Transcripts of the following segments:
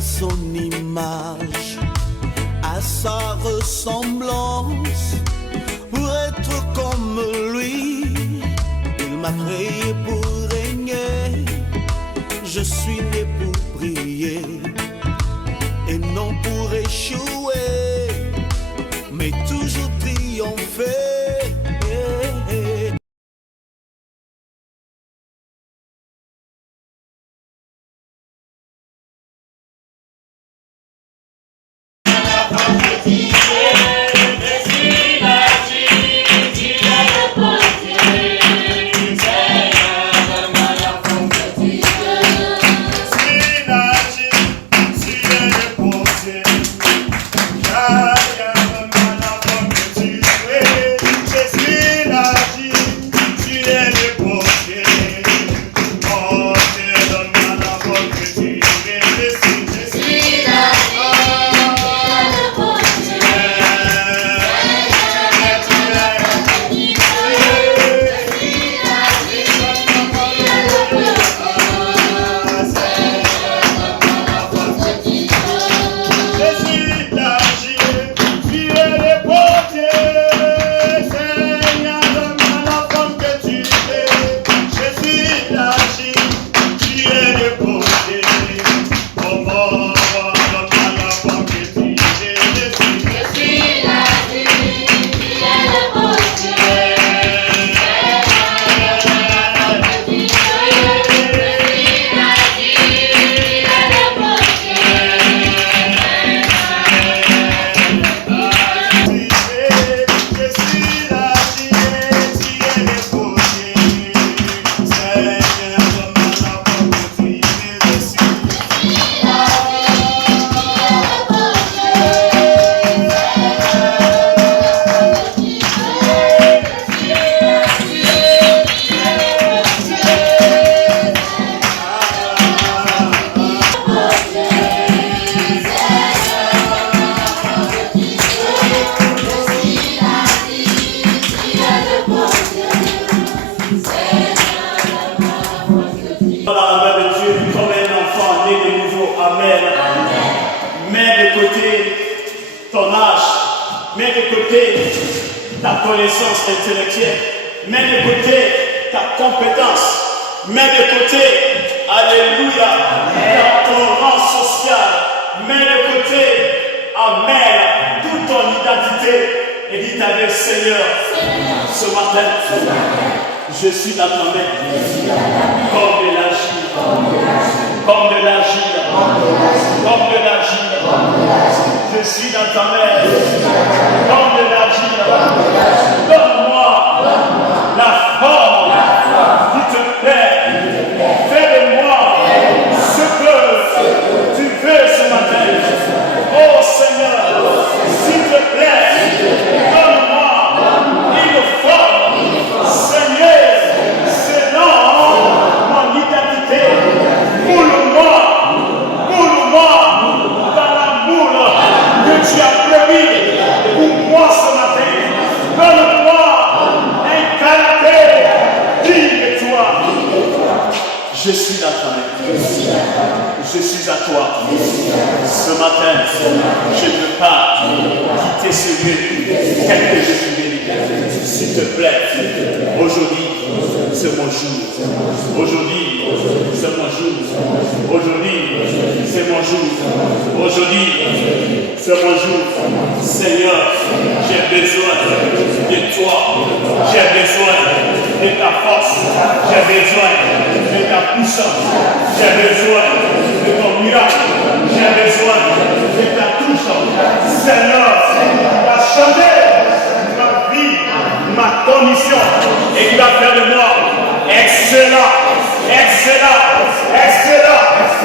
à son image, à sa ressemblance, pour être comme lui. Il m'a créé pour régner, je suis né pour briller, et non pour échouer, mais toujours triompher. Ta connaissance intellectuelle, mets de côté ta compétence, mets de côté, alléluia, ton rang social, mets de côté, amen, toute ton identité, et dis à Dieu, Seigneur, ce matin, je suis dans ta main, comme de l'argile, comme de l'argile, comme de l'argile, je suis dans ta main, comme de l'argile. Donne-moi la forme qui te plaît. Fais de moi ce que tu veux ce matin. Oh Seigneur, s'il te plaît, donne-moi une forme. Seigneur, selon mon identité, moule-moi dans la moule que tu as prévu pour moi ce matin. Donne-moi un caractère digne de toi. Je suis à ta main. Je suis à toi. Ce matin, je ne veux pas quitter ce lieu tel que je suis venu. S'il te plaît, aujourd'hui, c'est mon jour. Aujourd'hui, c'est mon jour. Aujourd'hui, c'est mon jour. Aujourd'hui, c'est mon jour. Seigneur, j'ai besoin de toi. J'ai besoin de ta force. J'ai besoin de ta puissance. J'ai besoin de ton miracle. J'ai besoin de ta touche. Seigneur, tu vas changer ma vie, ma condition, et tu vas faire de moi excellent, excellent, excellent,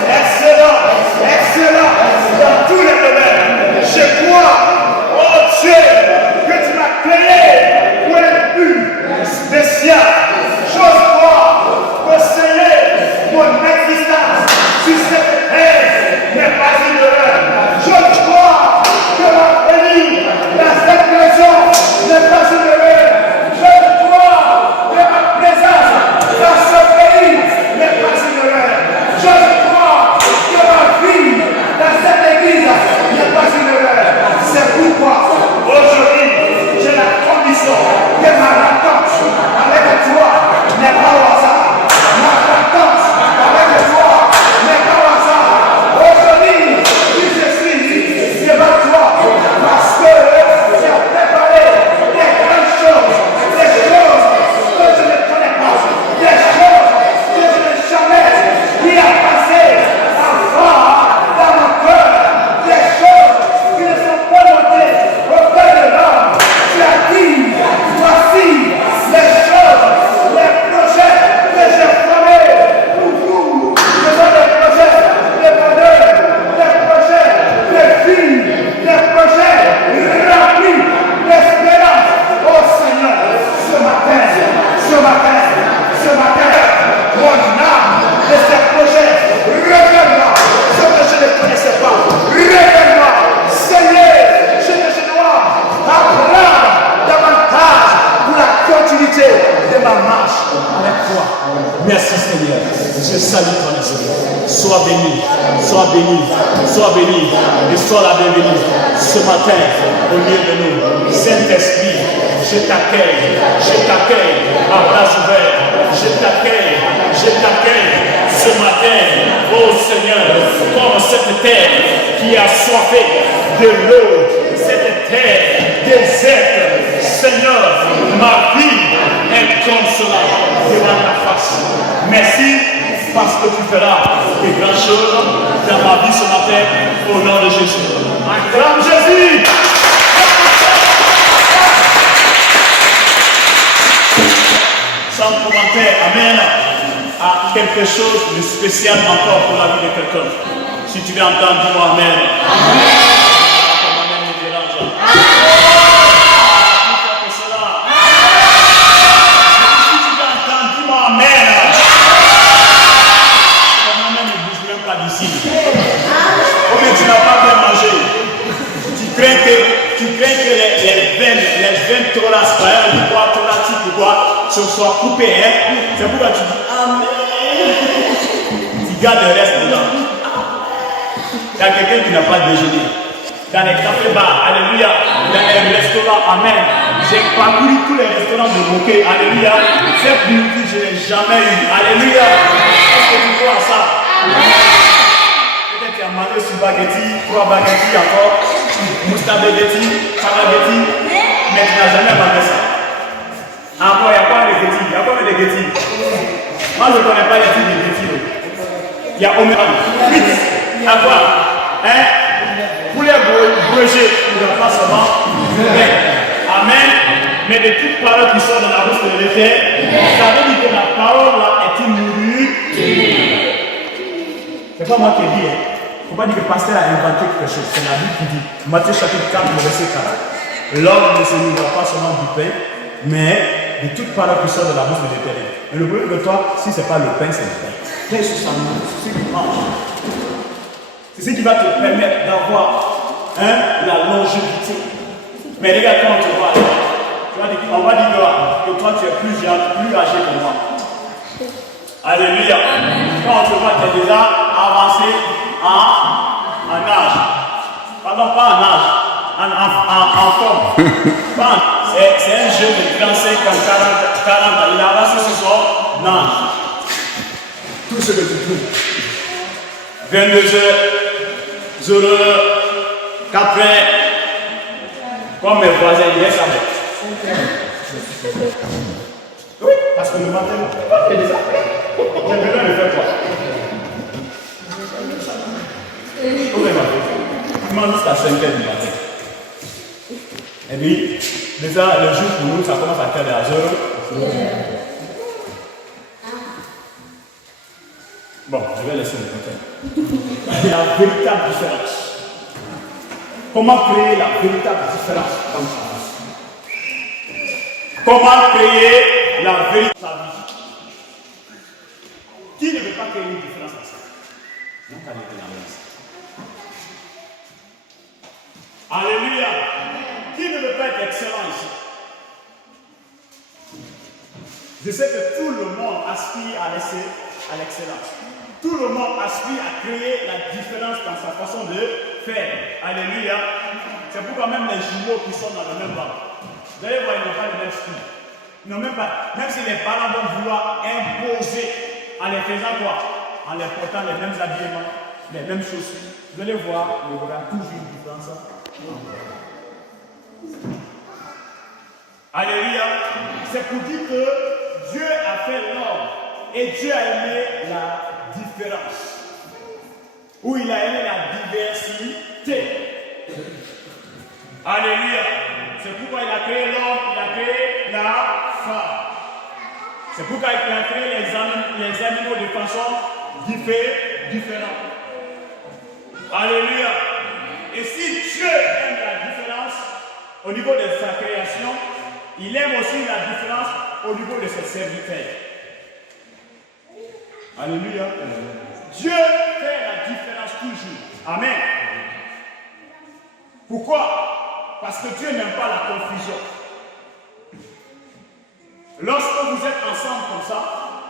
excellent, excellent dans tous les domaines. Je crois, oh Dieu, que tu m'as créé pour un but spécial. J'ose croire que Seigneur, mon existence sur cette terre n'est pas une erreur. J'ose croire que ma venue dans cette maison n'est pas une erreur. J'ose croire que ma présence dans ce pays n'est pas une erreur. J'ose croire que ma vie Sois béni et sois la bienvenue ce matin au milieu de nous. Saint-Esprit, je t'accueille à bras ouverts. Je t'accueille ce matin, oh Seigneur, comme cette terre qui a soifé de l'eau, cette terre déserte. Seigneur, ma vie est comme cela devant ta face. Merci parce que tu feras des grandes choses dans ma vie ce matin au nom de Jésus. Acclame Jésus! Sans commentaire, amen, à quelque chose de spécial encore pour la vie de quelqu'un. Si tu veux entendre, dis-moi amen. Amen. Amen me dérange. Si tu veux entendre, dis-moi amen. Ton amen ne bouge même pas d'ici. Oh mais tu n'as pas bien mangé. Tu crains que les veines thoraciques, ou quoi, se soient coupées. Hein? C'est pourquoi tu dis amen. Tu gardes le reste dedans. Il y a quelqu'un qui n'a pas déjeuné. Dans les cafés-bars, alléluia. Dans les restaurants, amen. J'ai parcouru tous les restaurants de Bokeh, alléluia. Cette beauté, je n'ai jamais eu. Alléluia. Est-ce que tu vois ça? Peut-être tu as mangé spaghetti, 3 baguettes encore, moustabaguetti, spaghetti, mais tu n'as jamais mangé ça. Encore, il n'y a pas de guetti. Il y a pas de guetti. Moi, je ne connais pas les types de guetti. Il y a Oméran. Vite. À quoi? Hein? Poulet brûlé, il ne pas seulement. Amen. Mais de toutes paroles qui sortent de la bouche de l'Éternel, ça veut dire que la parole là est immorale. C'est pas moi qui ai dit. Il ne faut pas dire que le pasteur a inventé quelque chose. C'est la Bible qui dit. Matthieu chapitre 4, verset 4. L'homme ne se nourrira pas seulement du pain, mais de toutes paroles qui sortent de la bouche de l'Éternel. Et le problème de toi, si ce n'est pas le pain, c'est le pain. Pain sur sa main, c'est ce qui mange. C'est ce qui va te permettre d'avoir la longévité. Mais regarde comment tu vas aller. On va dire que toi tu es plus jeune, plus âgé que moi. Alléluia. Quand tu vois, tu es déjà avancé en âge. Pardon, pas en âge, en forme. C'est un jeune de 35 ans, 40 ans. Il a avancé ce soir en âge. Tout ce que tu trouves. 22h, 0h, 4h, comme mes voisins, ils restent avec. Oui, parce que le matin, j'ai des affaires. J'ai besoin de faire quoi? Il m'en jusqu'à 5h du matin. Et puis, déjà, le jour pour nous, ça commence à faire à 0h. Bon, je vais laisser le côté. La véritable différence. Comment créer la véritable différence comme ça? Comment créer la véritable vie? Qui ne veut pas créer une différence dans ça? Non, pas les Alléluia. Qui ne veut pas être excellent ici? Je sais que tout le monde aspire à l'excellence. Tout le monde aspire à créer la différence dans sa façon de faire. Alléluia. C'est pourquoi même les jumeaux qui sont dans le même banc, vous allez voir, ils n'ont pas le même style. Ils n'ont même pas, même si les parents vont vouloir imposer en les faisant quoi? En les portant les mêmes habillements, les mêmes chaussures. Vous allez voir, il y aura toujours une différence. Alléluia. C'est pour dire que Dieu a fait l'homme et Dieu a aimé la différence. Ou il a aimé la diversité. Alléluia. C'est pourquoi il a créé l'homme, il a créé la femme. C'est pourquoi il a créé les animaux de façon différente. Alléluia. Et si Dieu aime la différence au niveau de sa création, il aime aussi la différence au niveau de ses serviteurs. Alléluia. Dieu fait la différence toujours. Amen. Pourquoi? Parce que Dieu n'aime pas la confusion. Lorsque vous êtes ensemble comme ça,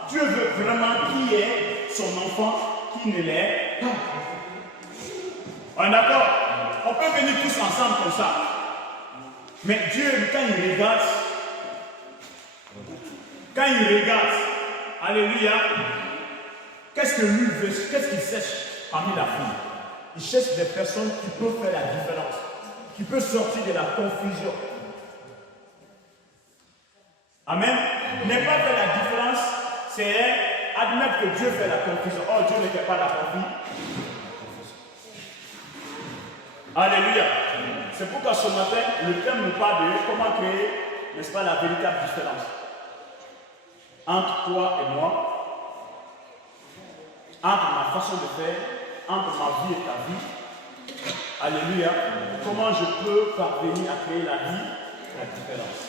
Dieu veut vraiment qu'il y ait son enfant qui ne l'est pas. On est d'accord? On peut venir tous ensemble comme ça. Mais Dieu, quand il regarde, alléluia, qu'est-ce que lui veut? Qu'est-ce qu'il cherche parmi la foule? Il cherche des personnes qui peuvent faire la différence, qui peuvent sortir de la confusion. Amen. Ne pas faire la différence, c'est admettre que Dieu fait la confusion. Oh, Dieu ne fait pas la confusion. Alléluia. C'est pourquoi ce matin, le thème nous parle de comment créer, n'est-ce pas, la véritable différence entre toi et moi, entre ma façon de faire, entre ma vie et ta vie. Alléluia. Comment je peux parvenir à créer la vie, la différence.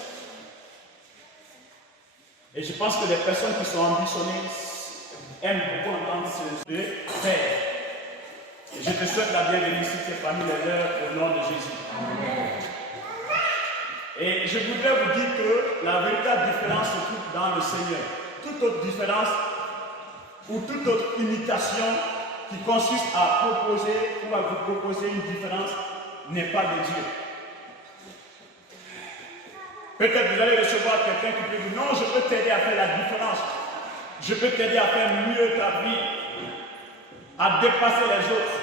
Et je pense que les personnes qui sont ambitionnées aiment beaucoup entendre ce de faire. Et je te souhaite la bienvenue si tu es parmi les leurs au nom de Jésus. Amen. Et je voudrais vous dire que la véritable différence se trouve dans le Seigneur. Toute autre différence ou toute autre imitation qui consiste à proposer ou à vous proposer une différence n'est pas de Dieu. Peut-être vous allez recevoir quelqu'un qui peut dire non, je peux t'aider à faire la différence. Je peux t'aider à faire mieux ta vie, à dépasser les autres.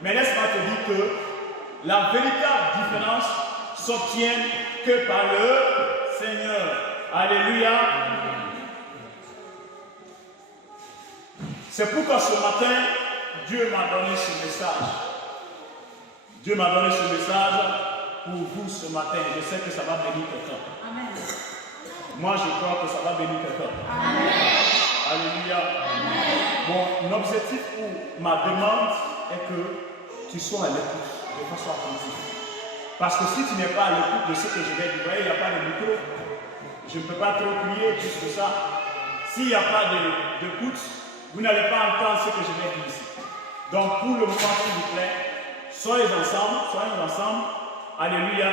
Mais laisse-moi te dire que la véritable différence s'obtient que par le Seigneur. Alléluia. C'est pourquoi ce matin, Dieu m'a donné ce message. Dieu m'a donné ce message pour vous ce matin. Je sais que ça va bénir quelqu'un. Amen. Moi, je crois que ça va bénir quelqu'un. Amen. Alléluia. Amen. Mon objectif ou ma demande est que tu sois à l'écoute de façon attentive. Parce que si tu n'es pas à l'écoute de ce que je vais dire, il n'y a pas de micro. Je ne peux pas trop crier plus que ça. S'il n'y a pas d'écoute, vous n'allez pas entendre ce que je vais dire ici. Donc, pour le moment, s'il vous plaît, soyez ensemble. Alléluia.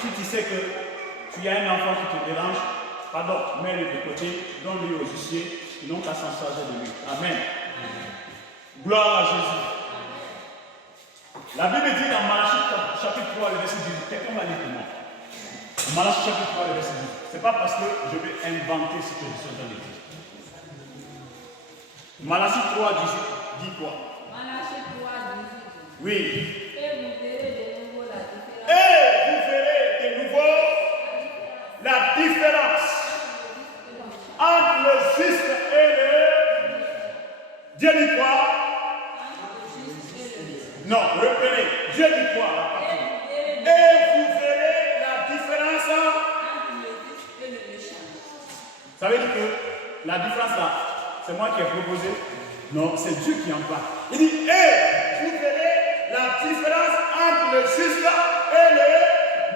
Si tu sais que tu as un enfant qui te dérange, pardon, mets-le de côté, donne-lui au huissier, ils n'ont qu'à s'en charger de lui. Amen. Gloire à Jésus. La Bible dit dans Malachie chapitre 3, le verset 18. Quelqu'un va lire pour moi. Malachie chapitre 3, le verset 18. Ce n'est pas parce que je vais inventer ce que je suis en train de dire. Malachie 3, 18. Dit quoi? Malachie 3, 18. Oui. Et vous verrez de nouveau la différence. La différence entre le juste et le... Dieu dit quoi? Non, reprenez. Dieu dit quoi? Et vous verrez la différence entre le juste et le méchant. Ça veut dire que la différence là, c'est moi qui ai proposé? Non, c'est Dieu qui en parle. Il dit, et vous verrez la différence entre le juste et le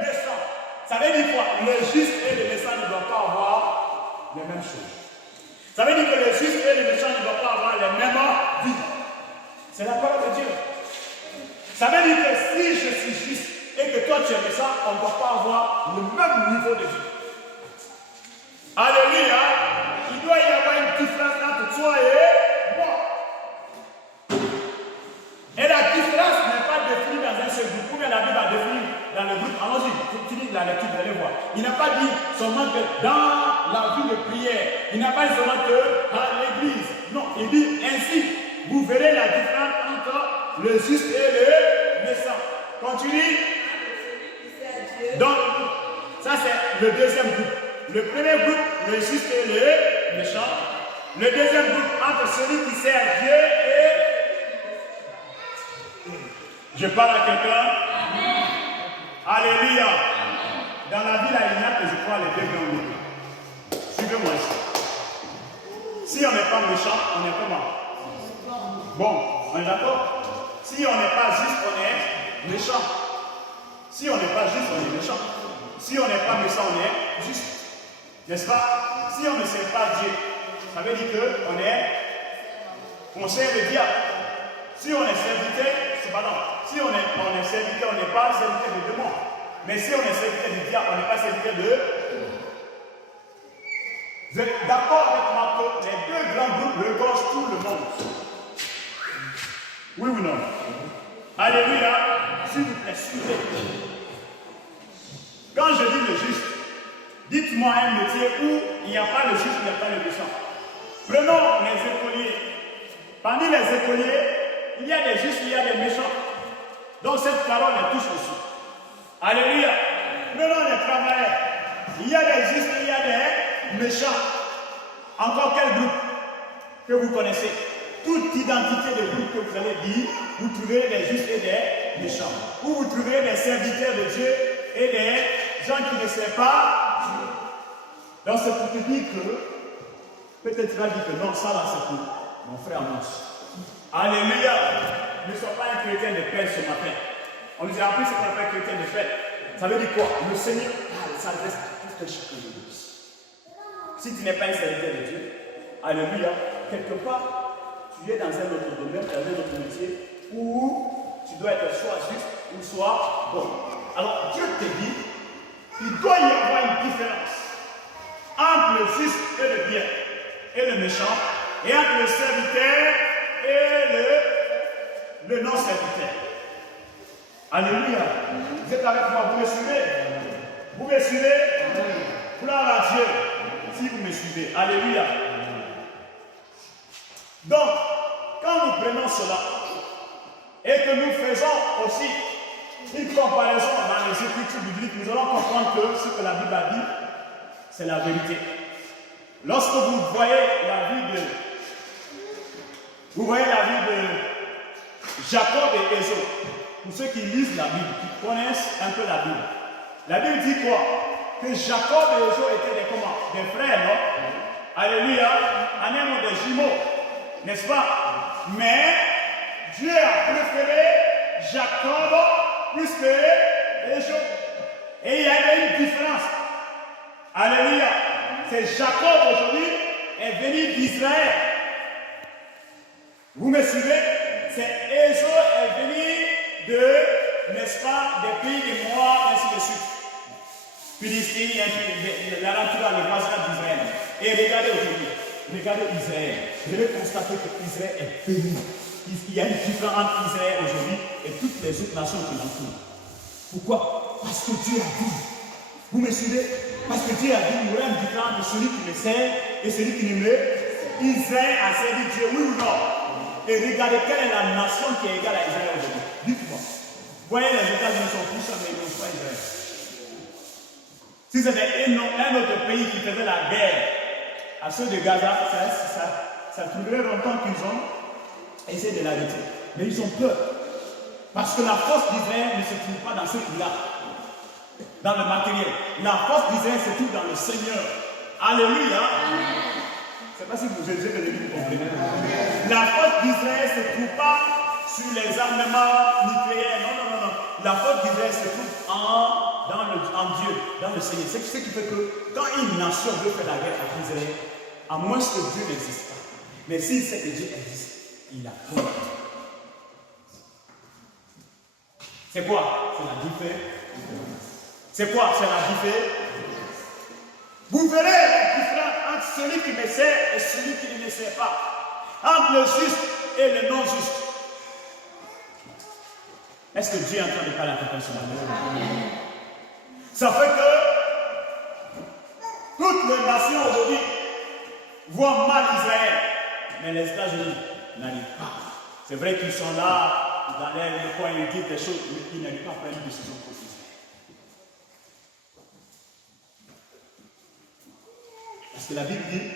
méchant. Ça veut dire quoi? Le juste et le méchant ne doivent pas avoir les mêmes choses. Ça veut dire que le juste et le méchant ne doivent pas avoir les mêmes vies. C'est la parole de Dieu. Ça veut dire que si je suis juste et que toi tu es méchant, on ne doit pas avoir le même niveau de vie. Alléluia. Il doit y avoir une différence entre toi et moi. Et la différence n'est pas définie dans un seul groupe. Combien la Bible a défini dans le groupe? Allons-y, finissez la lecture, vous allez voir. Il n'a pas dit seulement que dans la vie de prière. Il n'a pas dit seulement que à l'église. Non, il dit ainsi. Vous verrez la différence entre le juste et le méchant. Continue. Donc, ça c'est le deuxième groupe. Le premier groupe, le juste et le méchant. Le deuxième groupe, entre celui qui sert Dieu et... Je parle à quelqu'un. Alléluia. Dans la vie, là, il n'y a que je crois les deux grands groupes. Suivez-moi ici. Si on n'est pas méchant, on est comment? Bon, on est d'accord? Si on n'est pas juste, on est méchant. Si on n'est pas juste, on est méchant. Si on n'est pas méchant, on est juste. N'est-ce pas? Si on ne sert pas Dieu, ça veut dire qu'on sert le diable. Si on est serviteur, c'est pas non. Si on est serviteur, on n'est pas serviteur de démons. Mais si on est serviteur du diable, on n'est pas serviteur de... Vous êtes d'accord avec moi que les deux grands groupes regorgent tout le monde? Oui ou non? Alléluia. S'il vous plaît, suivez. Quand je dis le juste, dites-moi un métier où il n'y a pas le juste, il n'y a pas le méchant. Prenons les écoliers. Parmi les écoliers, il y a des justes, il y a des méchants. Donc cette parole les touche aussi. Alléluia. Prenons les travailleurs. Il y a des justes, il y a des méchants. Encore quel groupe que vous connaissez? Toute identité de groupe que vous allez dire, vous trouverez des justes et des méchants. Ou vous trouverez des serviteurs de Dieu et des gens qui ne savent pas Dieu. Donc c'est pour te dire que, peut-être tu vas dire que non, ça là c'est pour mon frère Amos. Alléluia. Ne sois pas un chrétien de paix ce matin. On nous a appris ce qu'on appelle chrétien de paix. Ça veut dire quoi? Le Seigneur s'adresse à tout un chacun de nous. Si tu n'es pas un serviteur de Dieu, alléluia, quelque part, tu es dans un autre domaine, dans un autre métier, où tu dois être soit juste ou soit bon. Alors Dieu te dit, il doit y avoir une différence entre le juste et le bien, et le méchant, et entre le serviteur et le non-serviteur. Alléluia. Vous êtes avec moi, vous me suivez? Vous me suivez? Gloire à Dieu. Si vous me suivez. Alléluia. Donc, quand nous prenons cela, et que nous faisons aussi une comparaison dans les écritures bibliques, nous allons comprendre que ce que la Bible a dit, c'est la vérité. Lorsque vous voyez la vie de Jacob et Ésaü, pour ceux qui lisent la Bible, qui connaissent un peu la Bible, la Bible dit quoi? Que Jacob et Ésaü étaient des comment? Des frères, non? Alléluia, en un mot des jumeaux, n'est-ce pas? Mais Dieu a préféré Jacob plus que Ésaü. Et il y avait une différence. Alléluia. C'est Jacob aujourd'hui est venu d'Israël. Vous me suivez? C'est Ésaü est venu de, n'est-ce pas, des pays des Moab, ainsi de suite. Philistine, l'aventure, le voisin d'Israël. Et regardez aujourd'hui, regardez Israël. Vous allez constater que Israël est béni. Il y a une différence entre Israël aujourd'hui et toutes les autres nations qui l'entourent. Pourquoi? Parce que Dieu a dit. Vous me suivez? Parce que Dieu a dit, il y aura une différence entre celui qui me sert et celui qui ne me. Israël a servi Dieu, oui ou non? Et regardez, quelle est la nation qui est égale à Israël aujourd'hui? Dites-moi. Vous voyez, les États-Unis sont puissants, mais ils n'ont pas Israël. Si c'était un autre pays qui faisait la guerre à ceux de Gaza, ça trouverait longtemps qu'ils ont essayé de l'arrêter. Mais ils ont peur. Parce que la force d'Israël ne se trouve pas dans ce qu'il a, dans le matériel. La force d'Israël se trouve dans le Seigneur. Alléluia. Je ne sais pas si vous êtes que vous comprenez. La force d'Israël ne se trouve pas sur les armements nucléaires. Non. La force d'Israël se trouve en Dieu, dans le Seigneur. C'est ce qui fait que quand une nation veut faire la guerre à Israël, à moins que Dieu n'existe pas. Mais s'il sait que Dieu existe, il a peur. C'est quoi? C'est la différence. C'est quoi? C'est la différence. Vous verrez la différence entre celui qui me sert et celui qui ne me sert pas. Entre le juste et le non juste. Est-ce que Dieu est en train de parler à quelqu'un ce matin? Ça fait que toutes les nations aujourd'hui voient mal Israël. Mais les États-Unis n'arrivent pas. C'est vrai qu'ils sont là, dans le coin, ils disent des choses, mais ils n'arrivent pas à prendre une décision pour Israël. Parce que la Bible dit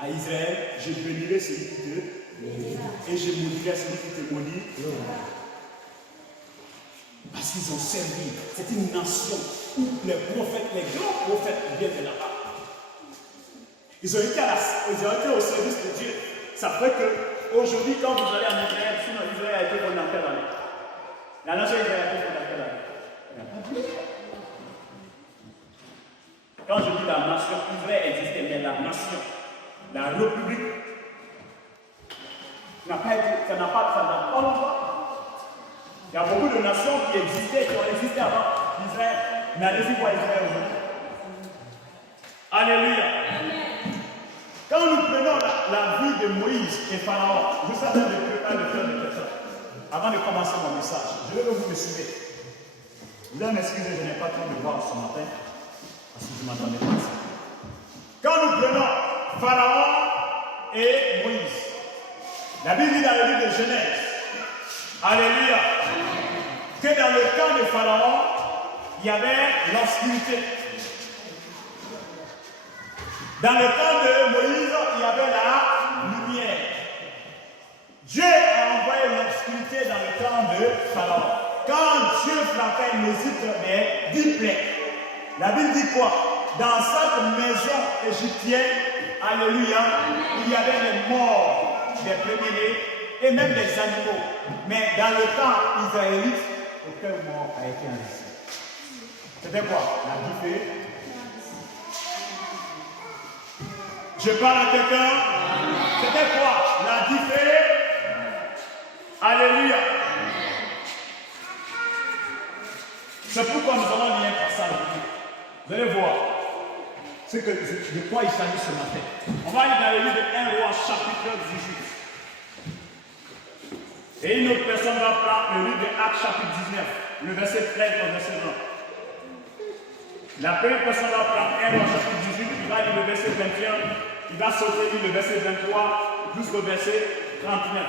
à Israël, je bénirai celui qui te et je maudirai celui qui te maudit. Parce qu'ils ont servi. C'est une nation où les prophètes, les grands prophètes viennent de là-bas. Ils ont été au service de Dieu. Ça fait qu'aujourd'hui, quand vous allez en Israël, sinon Israël a été fondé en quelle année? La nation Israël a été fondée en quelle année? Il n'y a pas de Dieu. Quand je dis la nation, Israël existait, mais la nation, la République, ça n'a pas longtemps. Il y a beaucoup de nations qui existaient, qui ont existé avant Israël. Mais allez-y voir Israël aujourd'hui. Alléluia. Quand nous prenons la vie de Moïse et Pharaon, vous savez de préparer le cœur de personne. Avant de commencer mon message, je veux que vous me suivez. Vous allez m'excuser, je n'ai pas trop de voir ce matin, parce que je ne m'attendais pas à ça. Quand nous prenons Pharaon et Moïse, la Bible dit dans le livre de Genèse, alléluia, que dans le temps de Pharaon, il y avait l'obscurité. Dans le temps de Moïse, il y avait la lumière. Dieu a envoyé l'obscurité dans le temps de Pharaon. Quand Dieu frappait l'Égypte des 10 plaies, la Bible dit quoi? Dans cette maison égyptienne, alléluia, il y avait les morts des premiers-nés et même des animaux. Mais dans le temps israélite, aucun mort a été enregistré. C'était quoi? La diffée. Je parle à quelqu'un. C'était quoi? La diffée. Alléluia. C'est pourquoi nous allons lire un passage. Vous allez voir ce que, de quoi il s'agit ce matin. On va aller dans le livre de 1 Roi chapitre 18. Et une autre personne va prendre le livre de Actes chapitre 19, le verset 13 au verset 20. La première personne va prendre 1 Roi chapitre 18, il va lire le verset 21, il va sauter le verset 23 jusqu'au verset 39.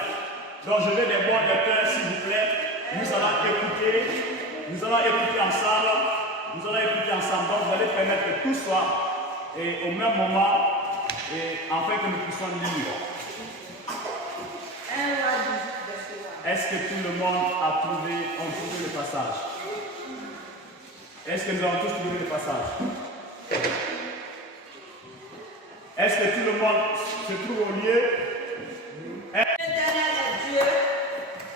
Donc je vais des bons lecteurs, s'il vous plaît. Nous allons écouter ensemble. Donc vous allez permettre que tout soit au même moment afin que nous puissions lire. Est-ce que tout le monde a trouvé le passage? Est-ce que nous avons tous trouvé le passage? Est-ce que tout le monde se trouve au lieu? L'éternel est Dieu,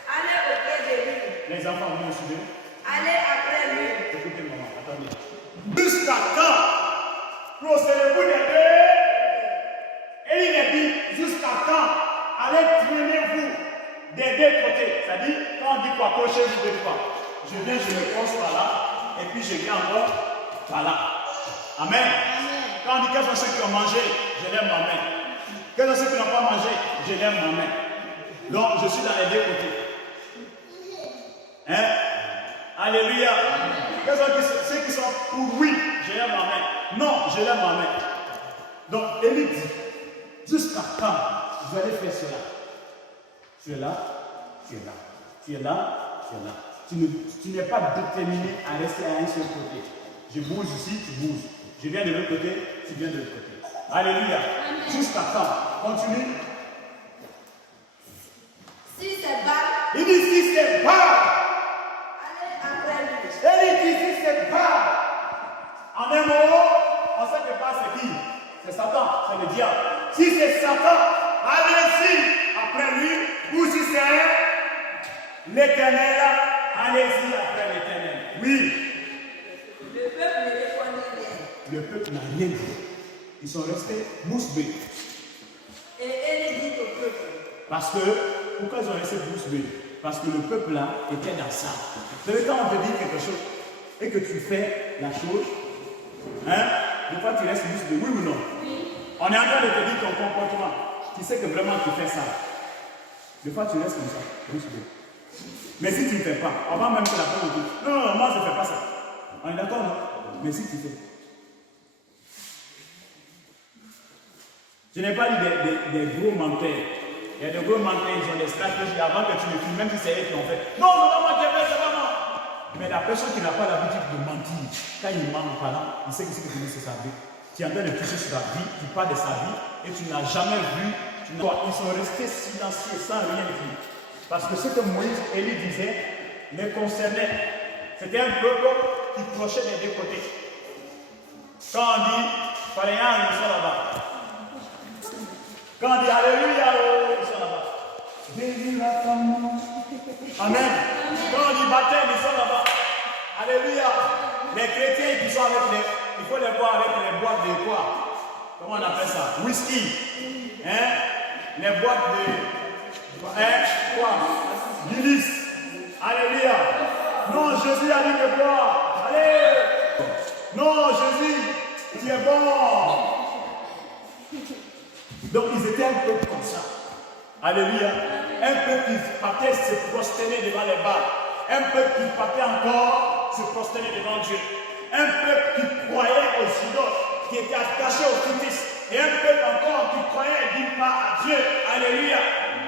allez auprès de lui. Les enfants, vous me suivez? Allez après lui. Écoutez, maman, attendez. Jusqu'à quand procédez-vous des deux? Et il est dit, jusqu'à quand allez traîner-vous des deux côtés? C'est-à-dire, quand on dit quoi, accrochez-vous de quoi? Je viens, je me pose par là, et puis je viens encore par là. Amen. Quand on dit quels sont ceux qui ont mangé, je lève ma main. Quels sont ceux qui n'ont pas mangé, je lève ma main. Donc, je suis dans les deux côtés. Hein? Alléluia. Quels sont ceux qui sont pour oui, je lève ma main. Non, je lève ma main. Donc, Élie dit, jusqu'à quand vous allez faire cela? Tu es là, tu es là. Tu es là, tu es là. Tu n'es pas déterminé à rester à un seul côté. Je bouge ici, tu bouges. Je viens de l'autre côté, tu viens de l'autre côté. Alléluia. Jusqu'à quand? Continue. Si c'est bas, Il dit si c'est bas. allez après lui. Et il dit si c'est bas. En un mot, on sait que bas c'est qui? C'est Satan, c'est le diable. Si c'est Satan, allez-y après lui. Ou si c'est l'Éternel, allez-y après l'Éternel. Oui. Le peuple ne répondit rien. Le peuple n'a rien dit. Ils sont restés bouche bée. Et Élie dit au peuple. Parce que, pourquoi ils ont resté bouche bée? Parce que le peuple là était dans ça. Vous savez, quand on te dit quelque chose et que tu fais la chose, hein, des fois tu restes bouche bée, oui ou non? Oui. On est en train de te dire ton comportement. Tu sais que vraiment tu fais ça. Des fois tu restes comme ça, bouche bée. Mais si tu ne fais pas, avant même que la personne te dise, non, moi je ne fais pas ça. On est d'accord, non? Mais si tu fais. Je n'ai pas dit des gros menteurs. Il y a des gros menteurs, ils ont des stratégies avant que tu le filmes, même si c'est eux qui ont fait. Non, c'est pas moi qui ai fait, c'est pas moi. Mais la personne qui n'a pas l'habitude de mentir, quand il ment en parlant, il sait que ce que tu dis c'est sa vie. Tu es en train de toucher sur sa vie, tu parles de sa vie et tu n'as jamais vu. Ils sont restés silencieux sans rien dire. Parce que ce que Moïse et Élie disaient les concernait. C'était un peuple qui clochait des deux côtés. Quand on dit, Paléens, ils sont là-bas. Quand on dit Alléluia, ils sont là-bas. Amen. Quand on dit baptême, ils sont là-bas. Alléluia. Les chrétiens qui sont avec les. Il faut les voir avec les boîtes de quoi? Comment on appelle ça? Whisky. Hein? Les boîtes de. Hein? Quoi? Guinness. Alléluia. Non, Jésus a dit de boire. Allez. Non, Jésus, tu es bon. Donc ils étaient un peu comme ça. Alléluia. Un peuple qui partait se prosterner devant les Baals. Un peuple qui partait encore se prosterner devant Dieu. Un peuple qui croyait aux idoles, qui était attaché au fétiche. Et un peuple encore qui croyait d'une part à Dieu. Alléluia.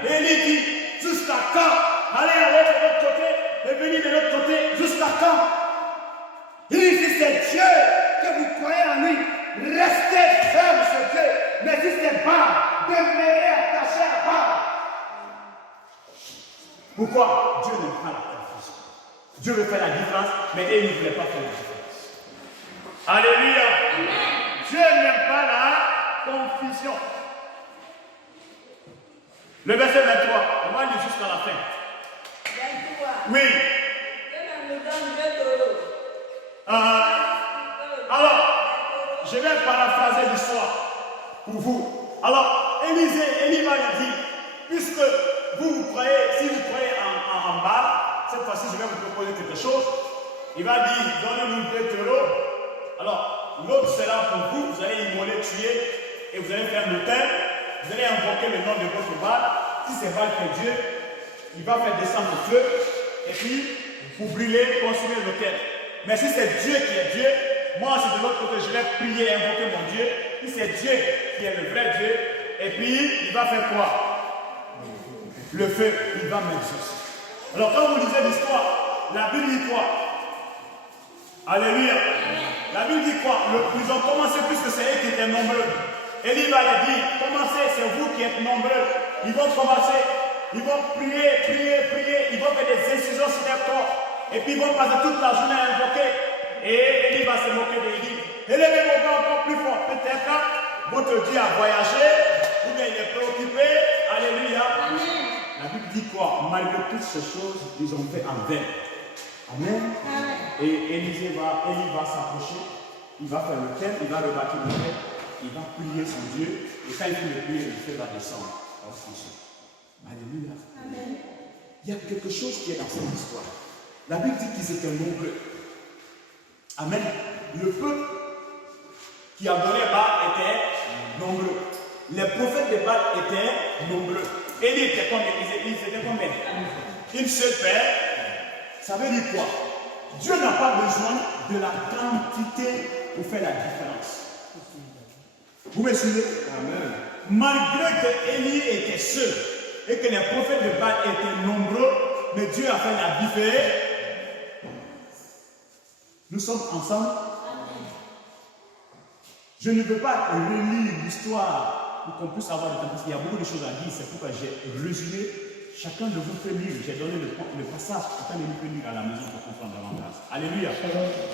Et il dit, jusqu'à quand? Allez de l'autre côté et venez de l'autre côté. Jusqu'à quand? Il dit, si c'est Dieu que vous croyez en lui, restez ferme sur Dieu. Mais si c'est Baal, demeurez attaché à Baal. Pourquoi? Dieu n'aime pas la confusion. Dieu veut faire la différence, mais il ne voulait pas faire la différence. Alléluia. Amen. Dieu n'aime pas la confusion. Le verset 23, on va lire jusqu'à la fin. 23. Oui. Que nous donne 2 taureaux. Alors, je vais paraphraser l'histoire pour vous. Alors, Élie va lui dire, puisque vous croyez, si vous croyez en Baal, cette fois-ci je vais vous proposer quelque chose. Il va dire, donnez-nous 2 taureaux. Alors, l'autre sera pour vous, vous allez immoler, tuer, et vous allez faire l'autel. Vous allez invoquer le nom de votre Baal. Si c'est Baal qui est Dieu, il va faire descendre le feu, et puis vous brûlez, consommer l'autel. Mais si c'est Dieu qui est Dieu, moi c'est de l'autre côté, je vais prier et invoquer mon Dieu. Si c'est Dieu qui est le vrai Dieu, et puis il va faire quoi? Le feu, il va m'exaucer. Alors quand vous lisez l'histoire, la Bible dit quoi? Alléluia. La Bible dit quoi? Ils ont commencé puisque c'est eux qui étaient nombreux. Élie va leur dire, commencez, c'est vous qui êtes nombreux. Ils vont commencer, ils vont prier, ils vont faire des incisions sur leur corps. Et puis ils vont passer toute la journée à invoquer. Et Élie va se moquer de Élie. Élevez vos voix encore plus fort. Peut-être votre Dieu a voyagé, ou bien il est préoccupé. Alléluia. Amen. La Bible dit quoi? Malgré toutes ces choses, ils ont fait en vain. Amen. Amen. Et Élie va s'approcher. Il va faire le thème, il va rebâtir le thème. Il va prier son Dieu. Et quand il finit de prier, le feu va descendre. Alléluia. Amen. Il y a quelque chose qui est dans cette histoire. La Bible dit qu'ils étaient nombreux. Amen. Le peuple qui adorait Baal était nombreux. Les prophètes de Baal étaient nombreux. Élie était combien? Ils étaient combien? Une seule paire. Ça veut dire quoi? Dieu n'a pas besoin de la quantité pour faire la différence. Vous me suivez? Amen. Malgré que Élie était seul et que les prophètes de Baal étaient nombreux, mais Dieu a fait la différence. Nous sommes ensemble. Amen. Je ne veux pas relire l'histoire pour qu'on puisse avoir le temps, parce qu'il y a beaucoup de choses à dire. C'est pourquoi j'ai résumé. Chacun de vous peut lire. J'ai donné le passage. Chacun de vous peut lire à la maison pour comprendre davantage. Alléluia.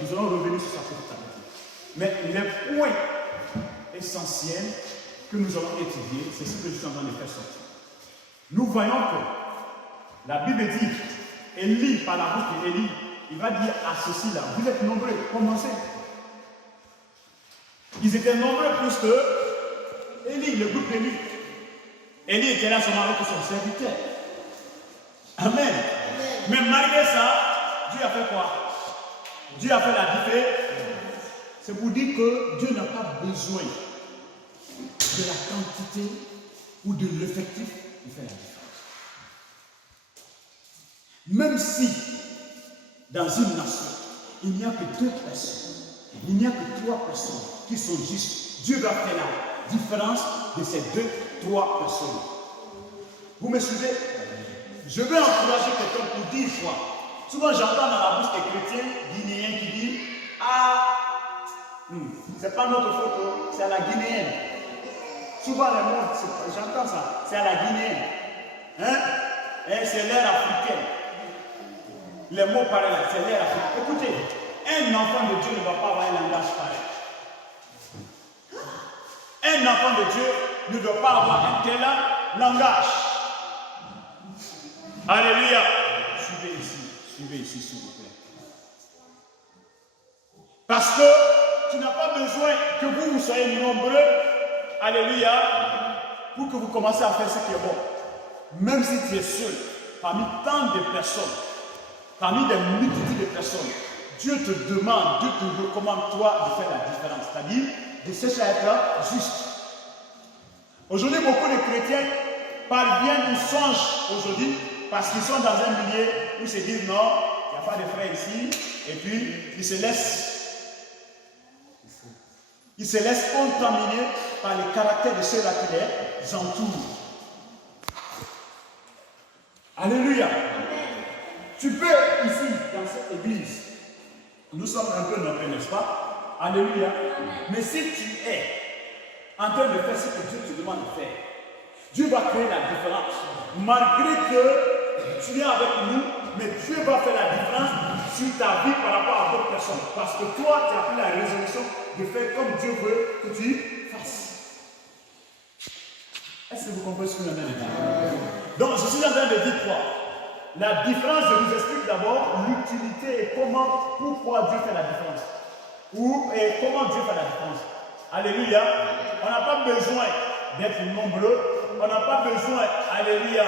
Nous allons revenir sur ça petit à petit. Mais les points essentiels que nous allons étudier, c'est ce que je suis en train de faire sortir. Nous voyons que la Bible dit, Élie, par la bouche d'Élie, il va dire à ceci-là, vous êtes nombreux, commencez. Ils étaient nombreux plus que Élie, le groupe d'Élie. Élie était là seulement avec son serviteur. Amen. Amen. Mais malgré ça, Dieu a fait quoi? Dieu a fait la différence. C'est pour dire que Dieu n'a pas besoin de la quantité ou de l'effectif pour faire la différence. Même si dans une nation, il n'y a que 2 personnes, il n'y a que 3 personnes qui sont justes, Dieu va faire la différence de ces 2-3 personnes. Vous me suivez? Je vais encourager quelqu'un pour 10 fois. Souvent j'entends dans la bouche des chrétiens guinéens qui disent, c'est pas notre faute, c'est à la guinéenne. Souvent les mots, j'entends ça, c'est à la guinéenne. Hein? Et c'est l'air africaine. Les mots pareils, c'est l'air africain. Écoutez, un enfant de Dieu ne va pas avoir un langage pareil. Un enfant de Dieu ne doit pas avoir un tel langage. Alléluia. Suivez ici, s'il vous plaît. Parce que tu n'as pas besoin que vous soyez nombreux, alléluia, pour que vous commenciez à faire ce qui est bon. Même si tu es seul, parmi tant de personnes, parmi des multitudes de personnes, Dieu te demande, Dieu te recommande toi de faire la différence. C'est-à-dire de chercher à être juste. Aujourd'hui, beaucoup de chrétiens parviennent ou songent aujourd'hui parce qu'ils sont dans un milieu où ils se disent non, il n'y a pas de frères ici, et puis ils se laissent contaminer par le caractère de ceux-là qui les entourent. Alléluia. Tu peux ici, dans cette église, nous sommes un peu nombreux, n'est-ce pas? Alléluia. Mais si tu es en train de faire ce que Dieu te demande de faire, Dieu va créer la différence. Malgré que tu es avec nous, mais Dieu va faire la différence sur ta vie par rapport à d'autres personnes. Parce que toi, tu as pris la résolution de faire comme Dieu veut que tu fasses. Est-ce que vous comprenez ce que je viens de dire? Donc, je suis en train de dire quoi? La différence, je vous explique d'abord l'utilité et pourquoi Dieu fait la différence. Et comment Dieu fait la différence. Alléluia. On n'a pas besoin d'être nombreux. On n'a pas besoin, alléluia,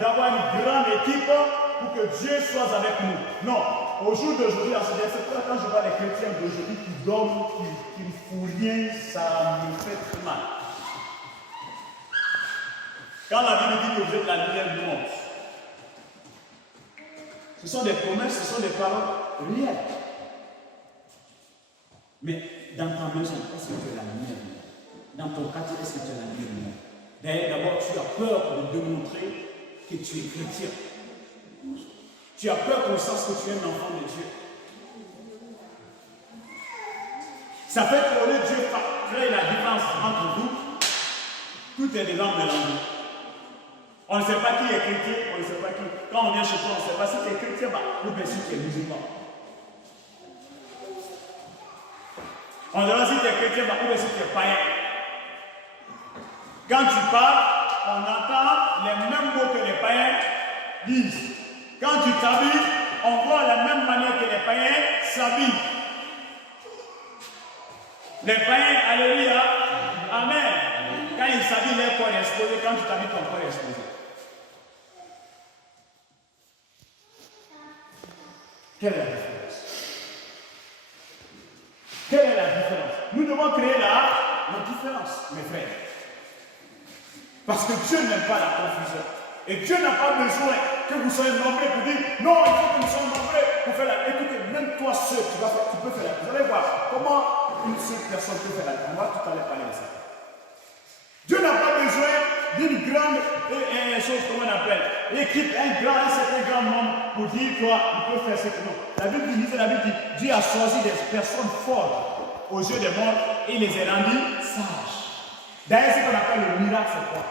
d'avoir une grande équipe pour que Dieu soit avec nous. Non. Au jour d'aujourd'hui, c'est pourquoi quand je vois les chrétiens d'aujourd'hui qui dorment, qui ne font rien, ça me fait très mal. Quand la Bible dit que vous êtes la lumière du monde, ce sont des promesses, ce sont des paroles réelles. Mais dans ta maison, est-ce que tu es la lumière du monde? Dans ton quartier, est-ce que tu es la lumière du monde? D'abord, tu as peur de démontrer que tu es chrétien. Tu as peur qu'on sache que tu es un enfant de Dieu. Ça fait que Dieu crée la différence entre vous. Tout est dedans mélangé. On ne sait pas qui est chrétien, on ne sait pas qui. Quand on vient chez toi, on ne sait pas si tu es chrétien ou bien si tu es musulman. On ne sait pas si tu es chrétien ou bien si tu es païen. Quand tu parles, on entend les mêmes mots que les païens disent. Quand tu t'habilles, on voit la même manière que les païens s'habillent. Les païens, alléluia, amen. Quand ils s'habillent, leur corps est exposé. Quand tu t'habilles, ton corps est exposé. Quelle est la différence? Quelle est la différence? Nous devons créer la différence, mes frères. Parce que Dieu n'aime pas la confusion. Et Dieu n'a pas besoin que vous soyez nombreux pour dire non, il faut que nous soyons nombreux pour faire la. Écoutez, même toi seul, tu peux faire la. Vous allez voir comment une seule personne peut faire la. On va tout à l'heure parler de ça. Dieu n'a pas besoin d'une grande chose, comment on appelle, équipe, un certain grand nombre pour dire quoi, il peut faire ce que non. La Bible dit, Dieu a choisi des personnes fortes aux yeux des morts et les a rendus sages. D'ailleurs, ce qu'on appelle le miracle, c'est quoi?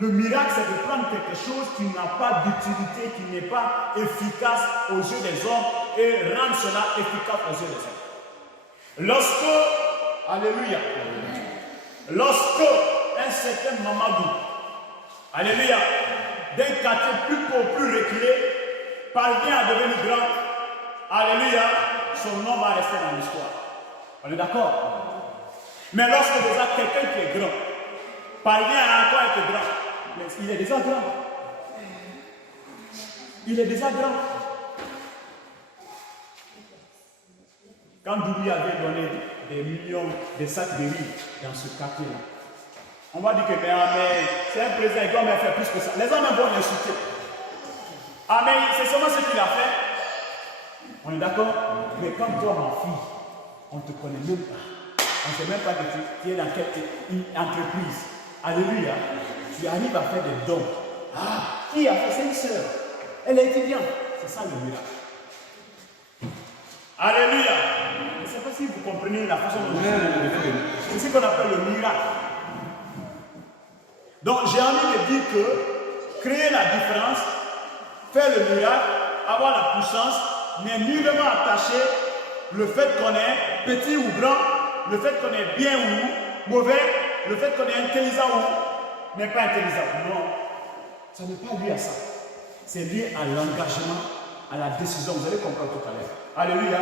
Le miracle, c'est de prendre quelque chose qui n'a pas d'utilité, qui n'est pas efficace aux yeux des hommes et rendre cela efficace aux yeux des hommes. Alléluia, lorsque un certain Mamadou, alléluia, d'un quartier plus reculé, parvient à devenir grand, alléluia, son nom va rester dans l'histoire. On est d'accord? Mais lorsque déjà quelqu'un qui est grand parvient à encore être grand, mais il est déjà grand. Il est déjà grand. Quand Doubi avait donné des millions de sacs de riz dans ce quartier-là, on va dire que mais c'est un président, il doit me faire plus que ça. Les hommes vont l'insulter. Ah mais c'est seulement ce qu'il a fait. On est d'accord? Mais comme toi, ma fille, on ne te connaît même pas. On ne sait même pas que tu es dans quelle entreprise. Alléluia. Tu arrives à faire des dons. Ah, qui a fait? C'est une sœur. Elle est étudiante. C'est ça le miracle. Alléluia. Je ne sais pas si vous comprenez la façon dont je le fais. C'est ce qu'on appelle le miracle. Donc j'ai envie de dire que créer la différence, faire le miracle, avoir la puissance, n'est nullement attaché le fait qu'on est petit ou grand, le fait qu'on est bien ou mauvais, le fait qu'on est intelligent ou n'est pas intelligent. Non, ça n'est pas lié à ça. C'est lié à l'engagement, à la décision. Vous allez comprendre tout à l'heure. Alléluia.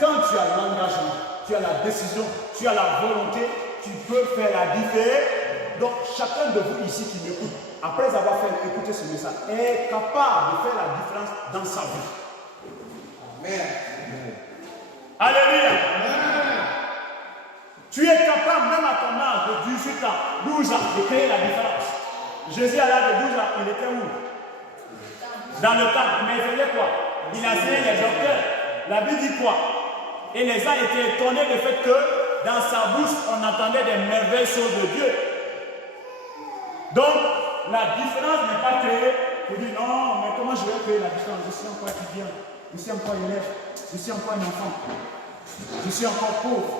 Quand tu as l'engagement, tu as la décision, tu as la volonté, tu peux faire la différence. Donc chacun de vous ici qui m'écoute, après avoir fait écouter ce message, est capable de faire la différence dans sa vie. Amen. Alléluia. Amen. Tu es capable, même à ton âge de 18 ans, 12 ans, de créer la différence. Jésus à l'âge de 12 ans, il était où? Dans le temple. Mais il faisait quoi? Il enseignait les docteurs. La Bible dit quoi? Et les gens étaient étonnés du fait que dans sa bouche, on entendait des merveilleuses choses de Dieu. Donc, la différence n'est pas créée pour dire non, mais comment je vais créer la différence? Je suis encore étudiant, je suis encore élève, je suis encore un enfant, je suis encore pauvre,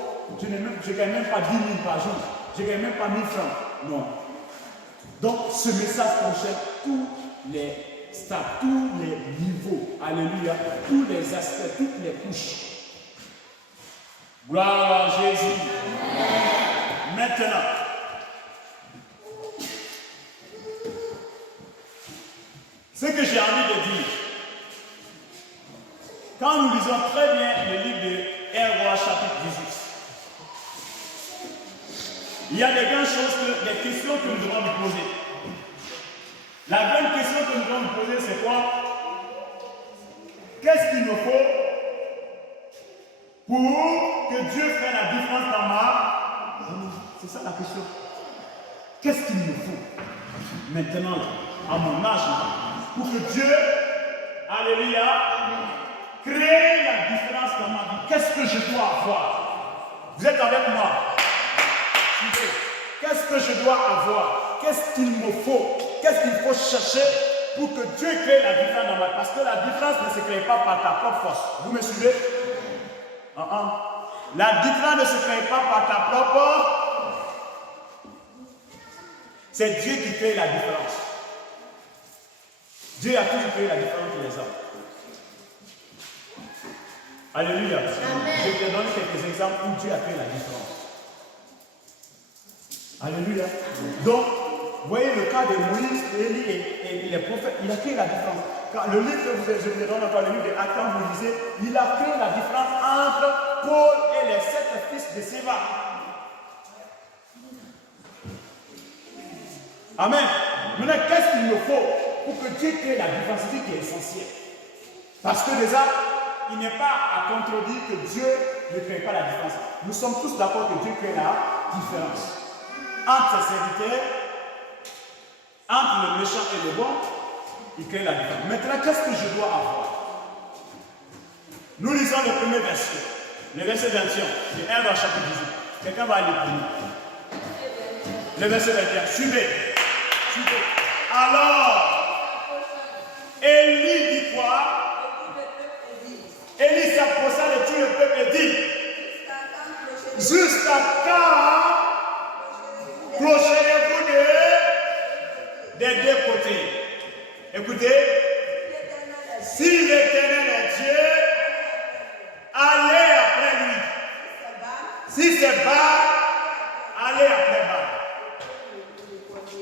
je ne gagne même pas 10 000 par jour, je ne gagne même pas 1000 francs. Non. Donc, ce message concerne tous les stades, tous les niveaux, alléluia, tous les aspects, toutes les couches. Gloire à Jésus. Amen. Maintenant, ce que j'ai envie de dire, quand nous lisons très bien le livre de 1 Roi chapitre 18, il y a des grandes choses, des questions que nous devons nous poser. La grande question que nous devons nous poser, c'est quoi? Qu'est-ce qu'il nous faut pour que Dieu fasse la différence dans ma vie? C'est ça la question. Qu'est-ce qu'il nous faut maintenant, à mon âge, pour que Dieu, alléluia, crée la différence dans ma vie? Qu'est-ce que je dois avoir? Vous êtes avec moi? Qu'est-ce que je dois avoir? Qu'est-ce qu'il me faut? Qu'est-ce qu'il faut chercher pour que Dieu crée la différence dans ma vie? Parce que la différence ne se crée pas par ta propre force. Vous me suivez? La différence ne se crée pas par ta propre. C'est Dieu qui crée la différence. Dieu a toujours créé la différence entre les hommes. Alléluia. Amen. Je vais te donner quelques exemples où Dieu a créé la différence. Alléluia. Donc, vous voyez le cas de Moïse, Élie et les prophètes, il a créé la différence. Quand le livre que je vous donne encore, le livre de Actes, vous lisez, il a créé la différence entre Paul et les 7 fils de Séva. Amen. Maintenant, qu'est-ce qu'il nous faut pour que Dieu crée la différence? C'est ce qui est essentiel. Parce que déjà, il n'est pas à contredire que Dieu ne crée pas la différence. Nous sommes tous d'accord que Dieu crée la différence. Entre ses serviteurs, entre le méchant et le bon, il crée la différence. Maintenant, qu'est-ce que je dois avoir? Nous lisons le premier verset, le verset 21, de 1 dans chapitre 18. Quelqu'un va aller pour nous. Le verset 21, suivez. Suivez. Alors, Élie dit quoi? Élie s'approcha de tout le peuple et dit, jusqu'à quand clocherez-vous des deux côtés? Écoutez, si l'Éternel est Dieu, allez après lui. Si c'est Baal, allez après Baal.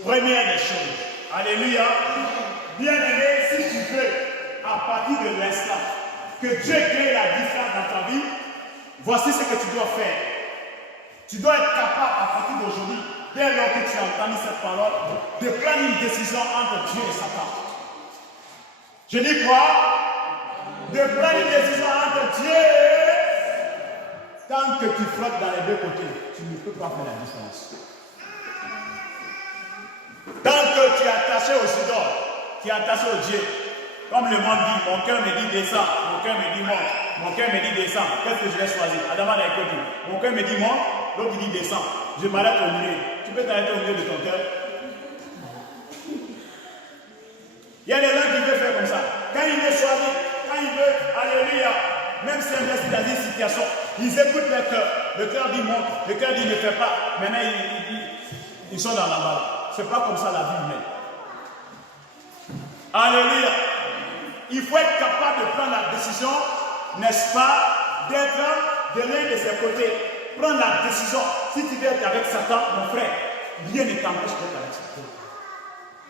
Première des choses. Alléluia. Bien-aimé, si tu veux, à partir de l'instant que Dieu crée la différence dans ta vie, voici ce que tu dois faire. Tu dois être capable, à partir d'aujourd'hui, dès lors que tu as entendu cette parole, de prendre une décision entre Dieu et Satan. Je dis quoi? De prendre une décision entre Dieu et... Tant que tu flottes dans les deux côtés, tu ne peux pas faire la différence. Tant que tu es attaché au idoles, tu es attaché au Dieu. Comme le monde dit, mon cœur me dit descends, mon cœur me dit monte, mon cœur me dit descends. Qu'est-ce que je vais choisir? Adama a écouté. Mon cœur me dit monte, l'autre dit descends. Je m'arrête au milieu. Tu peux t'arrêter au milieu de ton cœur. Il y a des gens qui veulent faire comme ça. Quand il veut choisir, quand il veut, alléluia, même si investi dans une situation, ils écoutent leur cœur. Le cœur dit monte, le cœur dit ne fais pas. Maintenant, ils sont dans la balle. Ce n'est pas comme ça la vie humaine. Alléluia. Il faut être capable de prendre la décision, n'est-ce pas, d'être de l'un de ses côtés. Prendre la décision. Si tu veux être avec Satan, mon frère, rien ne t'empêche d'être avec Satan.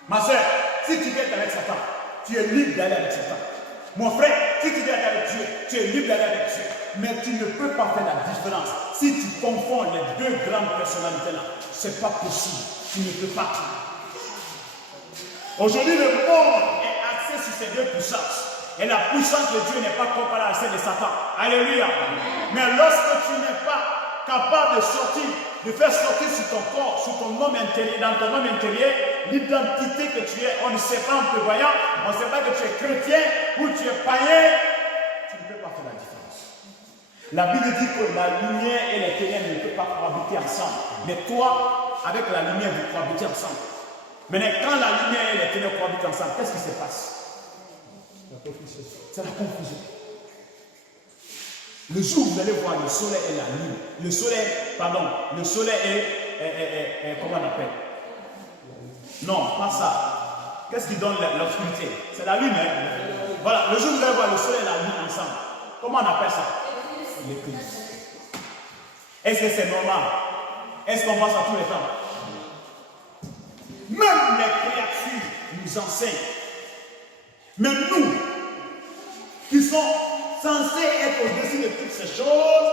Ma soeur, si tu veux être avec Satan, tu es libre d'aller avec Satan. Mon frère, si tu veux être avec Dieu, tu es libre d'aller avec Dieu. Mais tu ne peux pas faire la différence. Si tu confonds les deux grandes personnalités-là, ce n'est pas possible. Tu ne peux pas. Aujourd'hui, le monde est axé sur ces deux puissances. Et la puissance de Dieu n'est pas comparable à celle de Satan. Alléluia. Mais lorsque tu n'es pas capable de sortir, de faire sortir sur ton corps, sur ton homme intérieur, dans ton homme intérieur, l'identité que tu es. On ne sait pas en te voyant, on ne sait pas que tu es chrétien ou tu es païen. Tu ne peux pas faire la différence. La Bible dit que la lumière et les ténèbres ne peuvent pas cohabiter ensemble. Mais toi, avec la lumière, vous cohabitez ensemble. Maintenant, quand la lumière et les ténèbres cohabitent ensemble, qu'est-ce qui se passe? C'est la confusion. Le jour où vous allez voir le soleil et la lune, le soleil est comment on appelle? Non, pas ça. Qu'est-ce qui donne l'obscurité? C'est la lune, hein? Voilà, le jour où vous allez voir le soleil et la lune ensemble, comment on appelle ça? L'éclipse. Est-ce que c'est normal? Est-ce qu'on voit ça tous les temps? Même les créatures nous enseignent. Mais nous, qui sommes censés être au-dessus de toutes ces choses,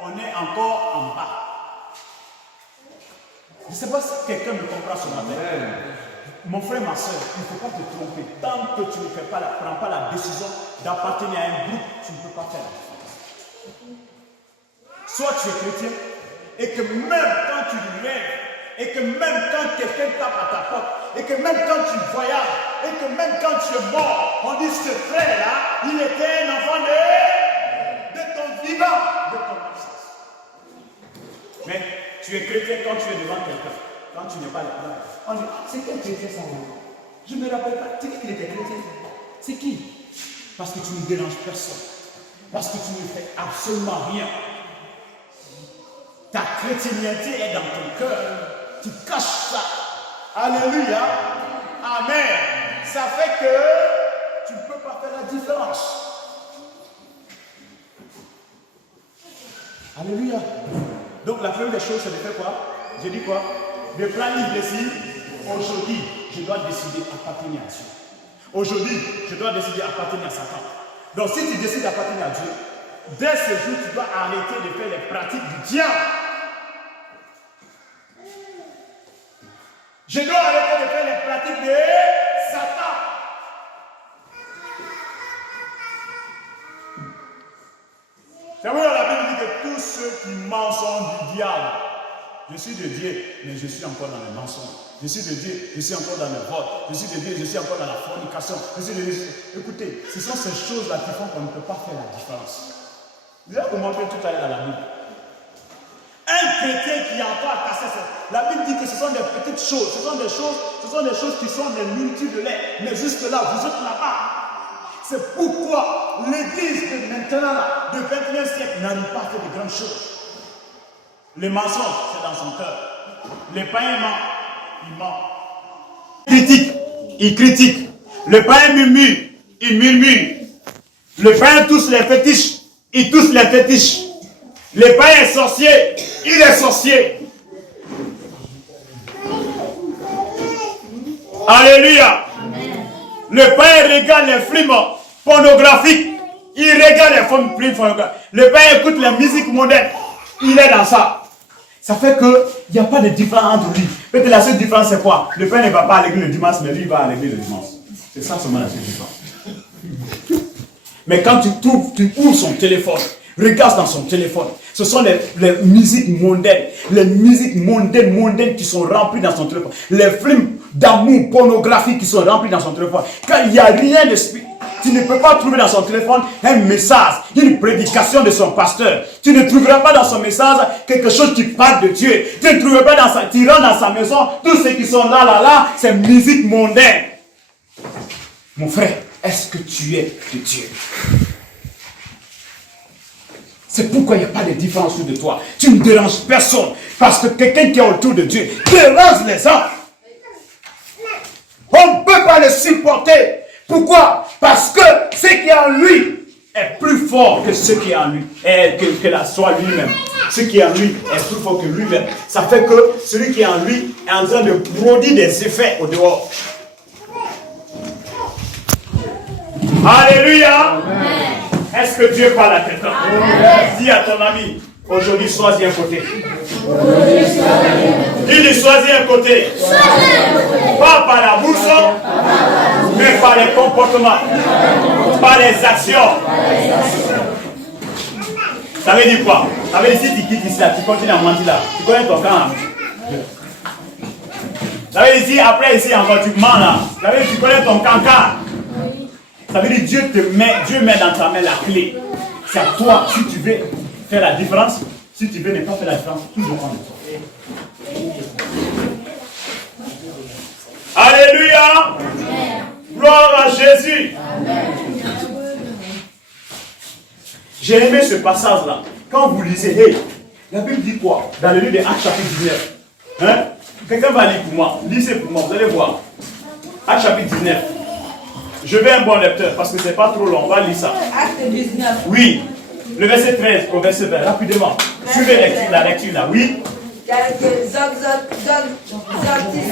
on est encore en bas. Je ne sais pas si quelqu'un me comprend ce matin. Mon frère, ma soeur, il ne faut pas te tromper. Tant que tu ne prends pas la décision d'appartenir à un groupe, tu ne peux pas faire la différence. Soit tu es chrétien, et que même quand tu rêves, et que même quand quelqu'un tape à ta porte, et que même quand tu voyages, et que même quand tu es mort, on dit ce frère-là, il était un enfant de ton vivant, de ton absence. Mais tu es chrétien quand tu es devant quelqu'un, quand tu n'es pas là. On dit, c'est quel chrétien ça? Je ne me rappelle pas, c'est qui qu'il était chrétien? C'est qui? Parce que tu ne déranges personne. Parce que tu ne fais absolument rien. Ta chrétienté est dans ton cœur. Tu caches ça. Alléluia. Amen. Ça fait que tu ne peux pas faire la différence. Alléluia. Donc la première des choses, c'est de faire quoi? Je dis quoi? De prendre une décision. Aujourd'hui, je dois décider d'appartenir à Dieu. Aujourd'hui, je dois décider d'appartenir à Satan. Donc si tu décides d'appartenir à Dieu, dès ce jour, tu dois arrêter de faire les pratiques du diable. Je dois arrêter de faire les pratiques de Satan. C'est vrai, la Bible dit que tous ceux qui mentent sont du diable. Je suis de Dieu, mais je suis encore dans le mensonge. Je suis de Dieu, je suis encore dans le vote. Je suis de Dieu, je suis encore dans la fornication. Je suis de Dieu. Écoutez, ce sont ces choses-là qui font qu'on ne peut pas faire la différence. Je vais vous montrer tout à l'heure dans la Bible. Un chrétien qui a encore à casser ça. La Bible dit que ce sont des petites choses. Ce sont des choses qui sont des multitudes de l'air. Mais jusque là, vous êtes là-bas. C'est pourquoi l'église de maintenant, là, du 21e siècle, n'arrive pas à faire de grandes choses. Le mensonge, c'est dans son cœur. Les païens mentent, ils mentent. Il critique. Le païen murmure, il murmure. Le païen touche les fétiches, il touche les fétiches. Le païen est sorcier, il est sorcier. Alléluia. Amen. Le païen regarde les films pornographiques, il regarde les films pornographiques. Le païen écoute la musique moderne, il est dans ça. Ça fait qu'il n'y a pas de différence entre lui. Peut-être la seule différence c'est quoi? Le père ne va pas à l'église le dimanche, mais lui il va à l'église le dimanche. C'est ça seulement la seule différence. Mais quand tu ouvres son téléphone, regarde dans son téléphone, ce sont les musiques mondaines, mondaines qui sont remplies dans son téléphone. Les films d'amour pornographiques qui sont remplis dans son téléphone. Quand il n'y a rien de spirituel, tu ne peux pas trouver dans son téléphone un message, une prédication de son pasteur. Tu ne trouveras pas dans son message quelque chose qui parle de Dieu. Tu ne trouveras pas tu rentres dans sa maison, tous ceux qui sont là, c'est musique mondaine. Mon frère, est-ce que tu es de Dieu? C'est pourquoi il n'y a pas de différence de toi. Tu ne déranges personne. Parce que quelqu'un qui est autour de Dieu dérange les gens. On ne peut pas le supporter. Pourquoi? Parce que ce qui est en lui est plus fort que ce qui est en lui. Et que la soit lui-même. Ce qui est en lui est plus fort que lui-même. Ça fait que celui qui est en lui est en train de produire des effets au dehors. Alléluia. Amen. Est-ce que Dieu parle à quelqu'un? Dis à ton ami, aujourd'hui choisis un côté. Dis-lui choisis un côté. Pas par la bouche, mais par les comportements, par les actions. Ça veut dire quoi? Ça veut dire si tu quittes ici, là, tu continues à mentir là. Tu connais ton camp là. Ça veut dire ici, après ici encore, tu mens là. Ça veut dire tu connais ton cancan. Ça veut dire Dieu met dans ta main la clé. C'est à toi, si tu veux faire la différence, si tu veux ne pas faire la différence, toujours en toi. Alléluia. Gloire à Jésus. Amen. J'ai aimé ce passage-là. Quand vous lisez, hey, la Bible dit quoi? Dans le livre de Actes chapitre 19. Hein? Quelqu'un va lire pour moi. Lisez pour moi, vous allez voir. Actes chapitre 19. Je veux un bon lecteur parce que c'est pas trop long. On va lire ça. Acte 19. Oui. Le verset 13 au verset 20. Rapidement. Suivez la lecture là. Oui.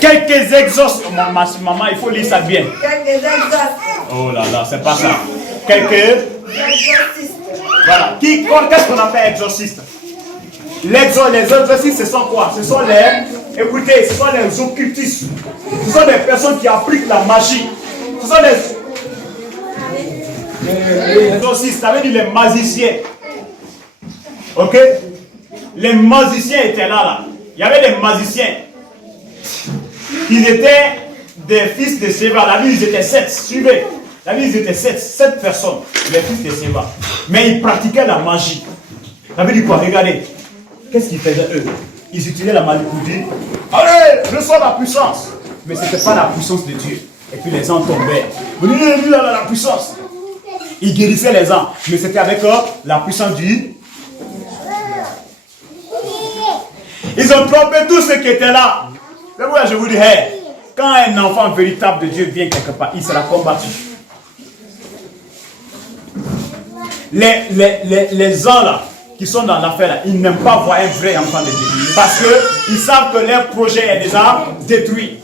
Quelques exorcistes. Maman, il faut lire ça bien. Quelques exorcistes. Oh là là, c'est pas ça. Quelques exorcistes. Voilà. Qu'est-ce qu'on appelle exorciste? Les exorcistes, ce sont quoi? Ce sont les, écoutez, ce sont les occultistes. Ce sont des personnes qui appliquent la magie. Ce sont les exorcistes, ça veut dire les magiciens. Ok? Les magiciens étaient là. Il y avait des magiciens. Ils étaient des fils de Séva. La Bible, ils étaient 7. Suivez. La Bible, ils étaient 7 personnes. Les fils de Séva. Mais ils pratiquaient la magie. Ça veut dire quoi? Regardez. Qu'est-ce qu'ils faisaient eux? Ils utilisaient la magie pour dire allez, reçois la puissance. Mais ce n'était pas la puissance de Dieu. Et puis les gens tombaient. Vous dites la puissance. Ils guérissaient les gens. Mais c'était avec la puissance du. Ils ont trompé tous ceux qui étaient là. C'est pourquoi je vous dis, hey, quand un enfant véritable de Dieu vient quelque part, il sera combattu. Les gens là, qui sont dans l'affaire là, ils n'aiment pas voir un vrai enfant de Dieu. Parce qu'ils savent que leur projet est déjà détruit.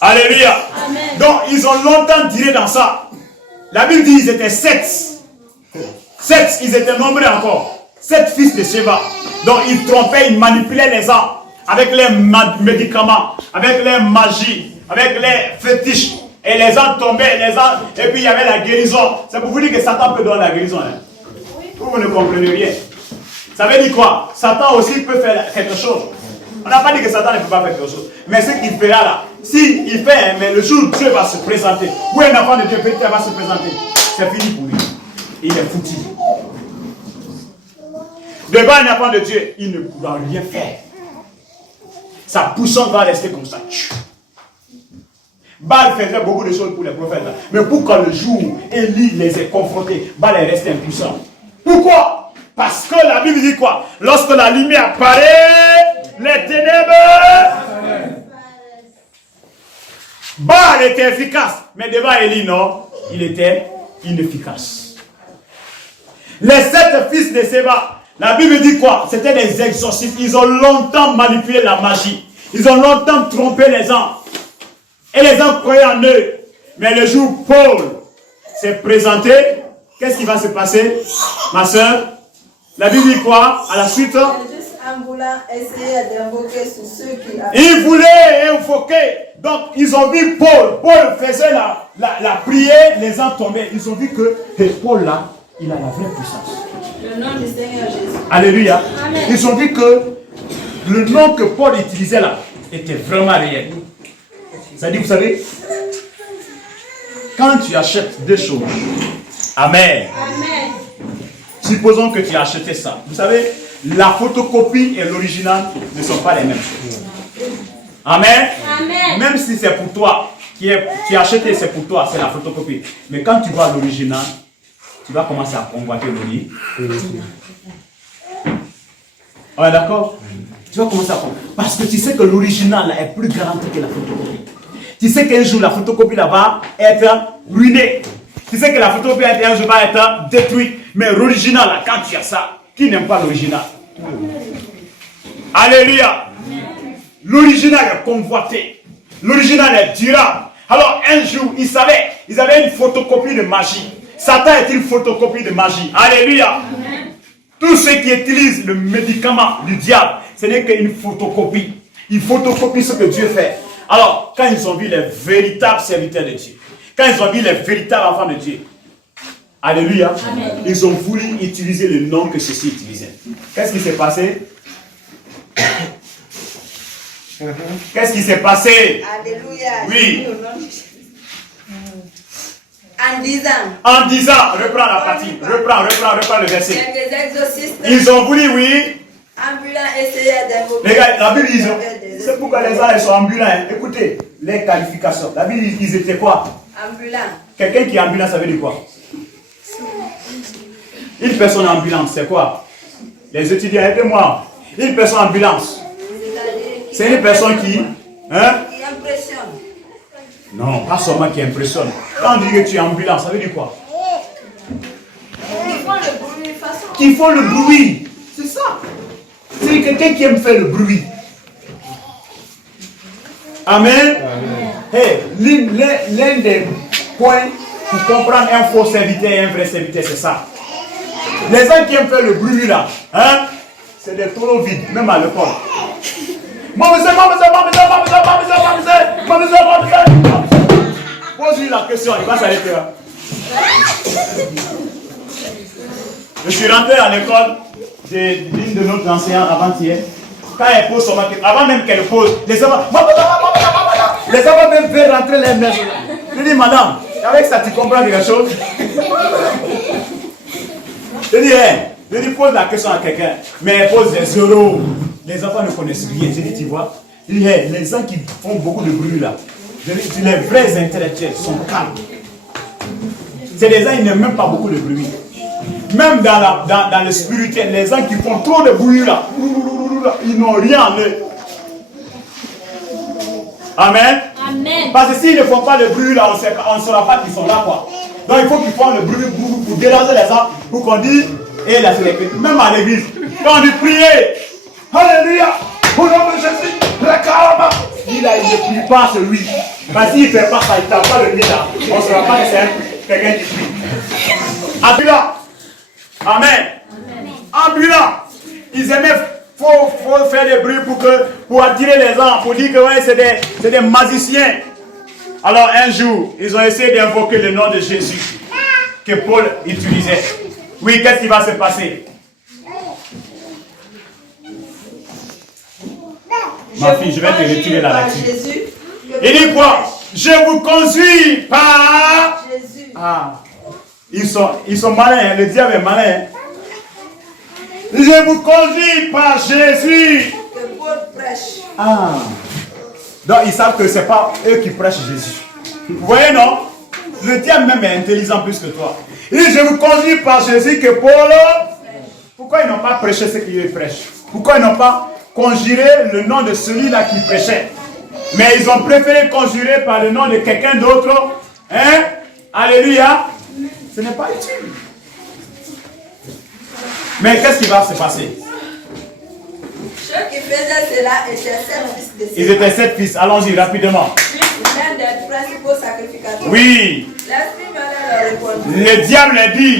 Alléluia. Amen. Donc ils ont longtemps tiré dans ça. La Bible dit qu'ils étaient 7. 7, ils étaient nombreux encore. 7 fils de Séva. Donc ils trompaient, ils manipulaient les gens avec les médicaments, avec les magies, avec les fétiches. Et les gens tombaient, et puis il y avait la guérison. C'est pour vous dire que Satan peut donner la guérison. Hein? Vous ne comprenez rien. Ça veut dire quoi? Satan aussi peut faire quelque chose. On n'a pas dit que Satan ne peut pas faire quelque chose. Mais ce qu'il fera là, s'il fait, mais le jour où Dieu va se présenter, où un enfant de Dieu va se présenter, c'est fini pour lui. Il est foutu. Devant un enfant de Dieu, il ne pourra rien faire. Sa puissance va rester comme ça. Baal faisait beaucoup de choses pour les prophètes. Là. Mais pourquoi le jour où Élie les a confrontés, Baal est resté impuissant? Pourquoi? Parce que la Bible dit quoi? Lorsque la lumière apparaît, les ténèbres. Baal était efficace. Mais devant Élie, non, il était inefficace. Les 7 fils de Séva, la Bible dit quoi? C'était des exorcistes. Ils ont longtemps manipulé la magie. Ils ont longtemps trompé les gens. Et les gens croyaient en eux. Mais le jour où Paul s'est présenté, qu'est-ce qui va se passer, ma soeur? La Bible dit quoi? À la suite? Juste en voulant essayer d'invoquer sur ceux qui... Ils voulaient invoquer. Donc, ils ont vu Paul. Paul faisait la prière, les gens tombaient. Ils ont vu que Paul là, il a la vraie puissance. Le nom du Seigneur Jésus. Alléluia. Amen. Ils ont vu que le nom que Paul utilisait là était vraiment réel. Ça dit, vous savez, quand tu achètes des choses, Amen. Amen. Supposons que tu as acheté ça. Vous savez, la photocopie et l'original ne sont pas les mêmes choses. Amen. Amen. Même si c'est pour toi, tu as acheté, c'est pour toi, c'est la photocopie. Mais quand tu vois l'original, tu vas commencer à convoiter le livre. On est d'accord? Tu vas commencer à convoiter. Parce que tu sais que l'original est plus grande que la photocopie. Tu sais qu'un jour la photocopie là va être ruinée. Tu sais que la photocopie un jour va être détruite. Mais l'original là, quand tu as ça, qui n'aime pas l'original? Alléluia. L'original est convoité. L'original est durable. Alors un jour, ils avaient une photocopie de magie. Satan est une photocopie de magie. Alléluia. Tous ceux qui utilisent le médicament du diable, ce n'est qu'une photocopie. Ils photocopient ce que Dieu fait. Alors, quand ils ont vu les véritables serviteurs de Dieu, quand ils ont vu les véritables enfants de Dieu, Alléluia. Amen. Ils ont voulu utiliser le nom que ceci utilisait. Qu'est-ce qui s'est passé? Qu'est-ce qui s'est passé? Alléluia. Oui. En disant, reprends la partie, reprends le verset. Les exorcistes, Ils ont voulu, oui. ambulants, essayaient d'invoquer. Les gars, la Bible dit, c'est pourquoi les gens sont ambulants. Hein. Écoutez, les qualifications. La Bible dit, ils étaient quoi? Ambulants. Quelqu'un qui est ambulant, ça veut dire quoi? Une personne ambulante, c'est quoi? Les étudiants, aidez-moi. Une personne ambulance. C'est une personne qui... Hein? Qui impressionne. Non, pas seulement qui impressionne. Quand on dit que tu es ambulant, ça veut dire quoi? Qui font le bruit de façon. Qui font le bruit. C'est ça. C'est quelqu'un qui aime faire le bruit. Amen. Hey, l'un des points pour comprendre un faux serviteur et un vrai serviteur, c'est ça. Les gens qui aiment faire le bruit là, hein, c'est des taureaux vides, même à l'école. Pose-lui la question, il va s'arrêter là. Je suis rentré à l'école d'une de nos enseignants avant-hier. Quand elle pose son maquette, avant même qu'elle pose, les enfants même veulent rentrer les mains. Je dis, madame, avec ça tu comprends quelque chose? Je dis, pose la question à quelqu'un, mais elle pose des euros. Les enfants ne connaissent rien. Je dis, tu vois, je dis, hey, les gens qui font beaucoup de bruit là, je dis, les vrais intellectuels sont calmes. C'est des gens qui n'aiment même pas beaucoup de bruit. Même dans le spirituel, les gens qui font trop de bruit là, ils n'ont rien en eux. Amen. Amen. Parce que s'ils ne font pas de bruit là, on ne saura pas qu'ils sont là quoi. Donc il faut qu'ils font le bruit pour déranger les gens, pour qu'on dise, et là c'est les petits. Même à l'église, quand on dit prier, alléluia, au nom de Jésus, la caramba, il ne prie pas celui. Parce qu'il ne fait pas ça, il ne tape pas le nez là, on ne saura pas que c'est quelqu'un qui prie. Ambulant. Amen. Ambulant. Ils aimaient faut faire des bruits pour attirer les gens, pour dire que ouais, c'est des magiciens. Alors un jour, ils ont essayé d'invoquer le nom de Jésus que Paul utilisait. Oui, qu'est-ce qui va se passer? Ma fille, je vais te retirer là-dessus. Il dit quoi? Je vous conduis par Jésus. Ah, ils sont malins, le diable est malin. Je vous conduis par Jésus. Que Paul prêche. Ah. Donc ils savent que ce n'est pas eux qui prêchent Jésus. Vous voyez, non? Le diable même est intelligent plus que toi. Il dit, je vous conduis par Jésus que Paul. Pourquoi ils n'ont pas prêché ce qu'ils prêchent? Pourquoi ils n'ont pas conjuré le nom de celui-là qui prêchait? Mais ils ont préféré conjurer par le nom de quelqu'un d'autre. Hein? Alléluia. Ce n'est pas utile. Mais qu'est-ce qui va se passer? Ceux qui faisaient cela étaient 7 fils de Séphar. Ils étaient 7 fils. Allons-y rapidement. L'un des principaux sacrificateurs. Oui. L'esprit malin leur répondit. Le diable dit,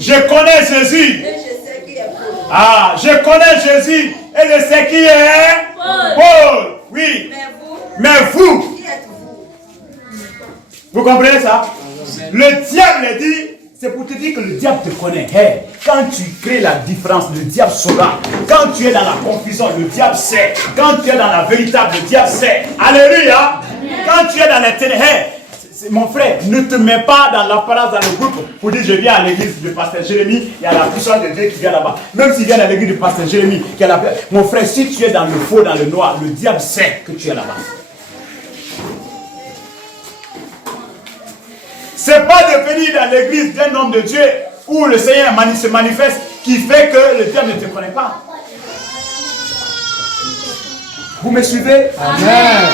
je connais Jésus. Et je sais qui est Paul. Ah, je connais Jésus et je sais qui est Paul. Oui. Mais vous, Qui êtes-vous? vous comprenez ça? Le diable dit, c'est pour te dire que le diable te connaît. Hey, quand tu crées la différence, le diable saura. Quand tu es dans la confusion, le diable sait. Quand tu es dans la véritable, le diable sait. Alléluia. Quand tu es dans les ténèbres, hey, mon frère, ne te mets pas dans l'apparence dans le groupe pour dire je viens à l'église du pasteur Jérémie, il y a la puissance de Dieu qui vient là-bas. Même s'il vient à l'église du pasteur Jérémie, mon frère, si tu es dans le faux, dans le noir, le diable sait que tu es là-bas. C'est pas de venir dans l'église d'un homme de Dieu où le Seigneur se manifeste qui fait que le diable ne te connaît pas. Vous me suivez? Amen.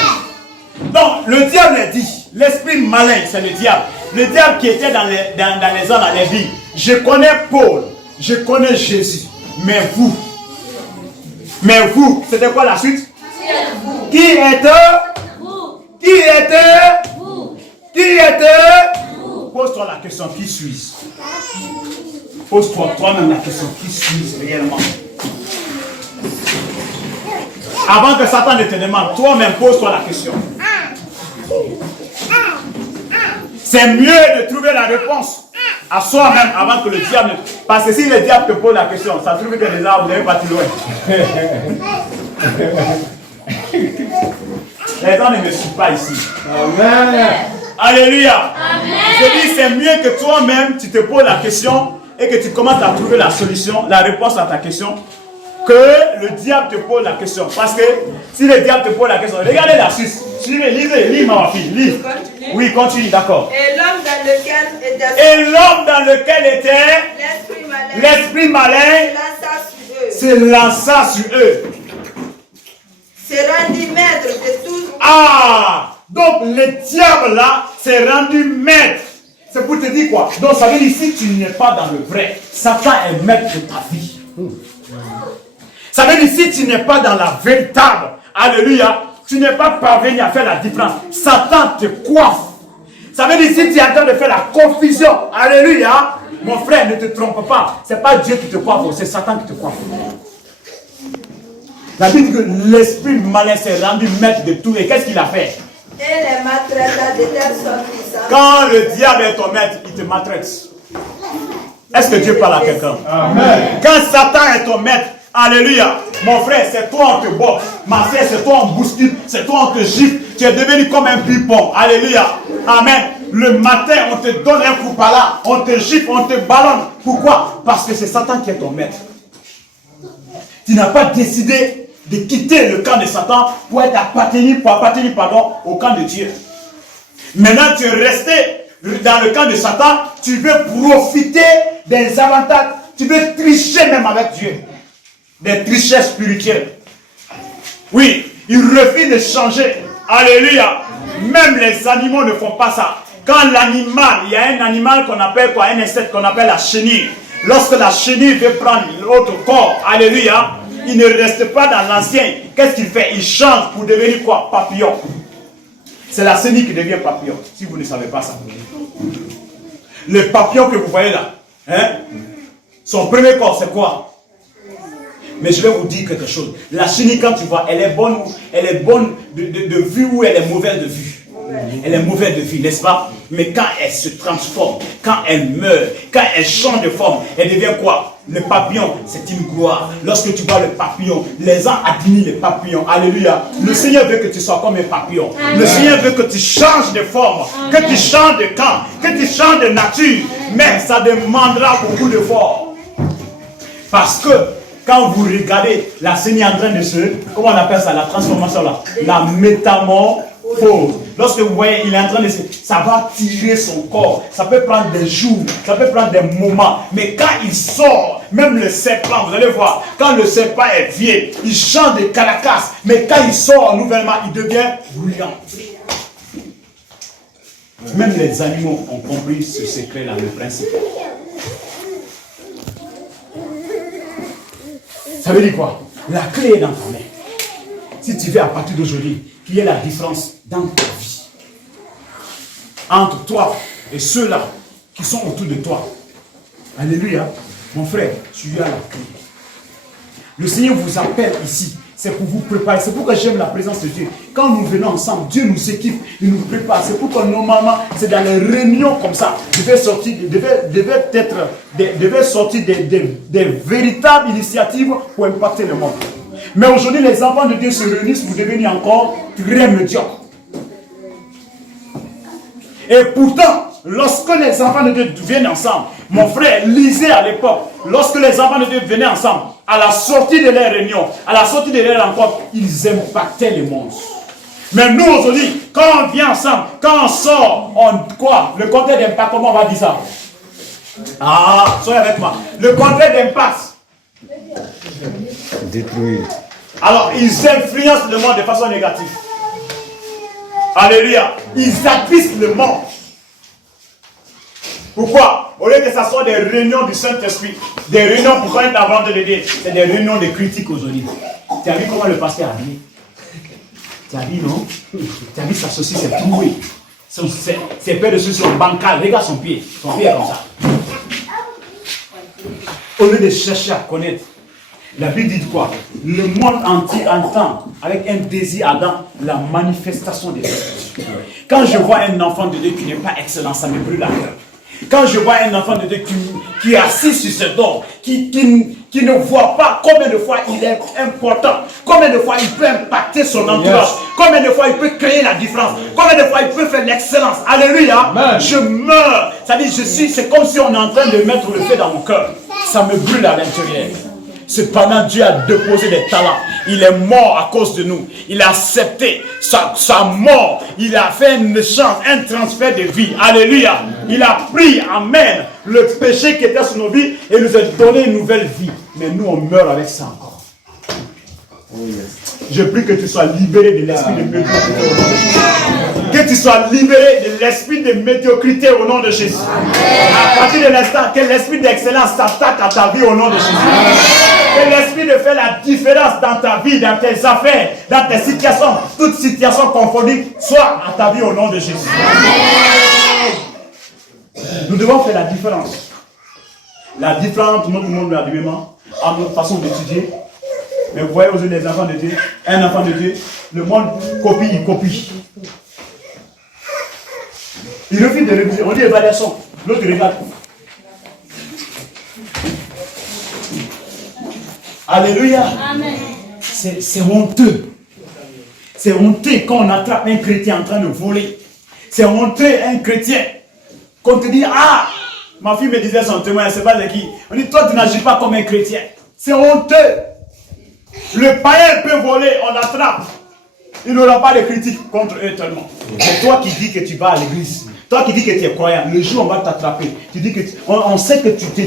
Donc, le diable dit, l'esprit malin, c'est le diable. Le diable qui était dans les ans, dans les vies. Je connais Paul, je connais Jésus. Mais vous, c'était quoi la suite? Qui êtes-vous? Qui êtes-vous? Qui êtes-vous? Pose-toi la question, qui suis-je? Pose-toi toi-même la question, qui suis-je réellement? Avant que Satan ne te demande, toi-même pose-toi la question. C'est mieux de trouver la réponse à soi-même avant que le diable... Parce que si le diable te pose la question, ça se trouve que déjà vous n'avez pas plus loin. Les gens ne me suivent pas ici. Amen. Alléluia. Amen. Je dis, c'est mieux que toi-même, tu te poses la question et que tu commences à trouver la solution, la réponse à ta question, que le diable te pose la question. Parce que si le diable te pose la question, regardez la Suisse. Suivez, lisez, ma fille, lis. Oui, continue, d'accord. Et l'homme dans lequel était l'esprit malin se lança sur eux. S'est rendu maître de tout. Ah, donc le diable là s'est rendu maître. C'est pour te dire quoi? Donc ça veut dire si tu n'es pas dans le vrai, Satan est maître de ta vie. Ça veut dire si tu n'es pas dans la véritable, alléluia, tu n'es pas parvenu à faire la différence. Satan te coiffe. Ça veut dire si tu es en train de faire la confusion, alléluia, mon frère, ne te trompe pas. Ce n'est pas Dieu qui te coiffe, c'est Satan qui te coiffe. La Bible dit que l'esprit malin s'est rendu maître de tout. Et qu'est-ce qu'il a fait? Et les maltraita de telle sorte qu'ils savent. Quand le diable est ton maître, il te maltraite. Est-ce que Dieu parle à quelqu'un? Amen. Quand Satan est ton maître, alléluia, mon frère, c'est toi on te botte. Ma soeur, c'est toi on bouscule. C'est toi on te gifle. Tu es devenu comme un ping-pong. Alléluia. Amen. Le matin, on te donne un coup par là. On te gifle, on te ballonne. Pourquoi? Parce que c'est Satan qui est ton maître. Tu n'as pas décidé de quitter le camp de Satan pour appartenir au camp de Dieu. Maintenant, tu es resté dans le camp de Satan, tu veux profiter des avantages, tu veux tricher même avec Dieu. Des tricheurs spirituels. Oui, ils refusent de changer. Alléluia. Même les animaux ne font pas ça. Quand l'animal, il y a un animal qu'on appelle quoi? Un insecte qu'on appelle la chenille. Lorsque la chenille veut prendre l'autre corps, alléluia, il ne reste pas dans l'ancien. Qu'est-ce qu'il fait? Il change pour devenir quoi? Papillon. C'est la chenille qui devient papillon, si vous ne savez pas ça. Le papillon que vous voyez là, hein, son premier corps c'est quoi? Mais je vais vous dire quelque chose. La chenille, quand tu vois, elle est bonne de vue ou elle est mauvaise de vue? Elle est mauvaise de vue, n'est-ce pas? Mais quand elle se transforme, quand elle meurt, quand elle change de forme, elle devient quoi? Le papillon, c'est une gloire. Lorsque tu vois le papillon, les gens admirent le papillon. Alléluia. Le Seigneur veut que tu sois comme un papillon. Le Seigneur veut que tu changes de forme, que tu changes de camp, que tu changes de nature. Mais ça demandera beaucoup d'efforts. Parce que quand vous regardez la chenille en train de se, comment on appelle ça, la transformation là, la métamorphose. Lorsque vous voyez, il est en train de se, ça va tirer son corps. Ça peut prendre des jours, ça peut prendre des moments. Mais quand il sort, même le serpent, vous allez voir, quand le serpent est vieux, il change de caracasse. Mais quand il sort nouvellement, il devient bruyant. Même les animaux ont compris ce secret-là, le principe. Ça veut dire quoi? La clé est dans ta main. Si tu veux à partir d'aujourd'hui qu'il y ait la différence dans ta vie entre toi et ceux-là qui sont autour de toi. Alléluia. Mon frère, tu as la clé. Le Seigneur vous appelle ici. C'est pour vous préparer. C'est pourquoi j'aime la présence de Dieu. Quand nous venons ensemble, Dieu nous équipe, il nous prépare. C'est pourquoi normalement, c'est dans les réunions comme ça, devait sortir des véritables initiatives pour impacter le monde. Mais aujourd'hui, les enfants de Dieu se réunissent pour devenir encore très médiocres. Et pourtant, lorsque les enfants de Dieu viennent ensemble, mon frère, lisez à l'époque, lorsque les enfants de Dieu venaient ensemble, à la sortie de leur réunion, à la sortie de leur rencontre, ils impactaient le monde. Mais nous aujourd'hui, quand on vient ensemble, quand on sort, quoi? Le contraire d'impact, comment on va dire ça? Ah, soyez avec moi. Le contraire d'impact. Détruire. Alors, ils influencent le monde de façon négative. Alléluia. Ils attristent le monde. Pourquoi? Au lieu que ce soit des réunions du Saint-Esprit, des réunions pour être avant de l'aider, c'est des réunions de critiques aujourd'hui. Tu as vu comment le pasteur a habillé? Tu as vu, non? Tu as vu sa saucisse est trouée. Ses paires de saucisses sont bancales. Regarde son pied. Son pied est comme ça. Au lieu de chercher à connaître, la Bible dit quoi? Le monde entier entend avec un désir ardent la manifestation des esprits. Quand je vois un enfant de Dieu qui n'est pas excellent, ça me brûle la cœur. Quand je vois un enfant de Dieu qui est assis sur ce don, qui ne voit pas combien de fois il est important, combien de fois il peut impacter son entourage, combien de fois il peut créer la différence, combien de fois il peut faire l'excellence. Alléluia. Amen. Je meurs. C'est-à-dire, c'est comme si on est en train de mettre le feu dans mon cœur. Ça me brûle à l'intérieur. Cependant, Dieu a déposé des talents. Il est mort à cause de nous. Il a accepté sa mort. Il a fait un échange, un transfert de vie. Alléluia. Il a pris, amen, le péché qui était sur nos vies et nous a donné une nouvelle vie. Mais nous, on meurt avec ça encore. Je prie que tu sois libéré de l'esprit de médiocrité. Que tu sois libéré de l'esprit de médiocrité au nom de Jésus. À partir de l'instant que l'esprit d'excellence s'attaque à ta vie au nom de Jésus. Que l'esprit de faire la différence dans ta vie, dans tes affaires, dans tes situations, toutes situations confondues, soit à ta vie au nom de Jésus. Nous devons faire la différence. La différence entre notre monde d'habillement, à notre façon d'étudier. Mais vous voyez aujourd'hui les enfants de Dieu, un enfant de Dieu, le monde copie, il copie. Il refuse de réviser, on dit évaluation, l'autre regarde. Alléluia. Amen. C'est honteux. C'est honteux quand on attrape un chrétien en train de voler. C'est honteux un chrétien. Qu'on te dit, ah, ma fille me disait son témoin, c'est pas de qui. On dit, toi tu n'agis pas comme un chrétien. C'est honteux. Le païen peut voler, on l'attrape. Il n'aura pas de critique contre eux tellement. C'est toi qui dis que tu vas à l'église. Toi qui dis que tu es croyant. Le jour où on va t'attraper, tu dis que on sait que tu te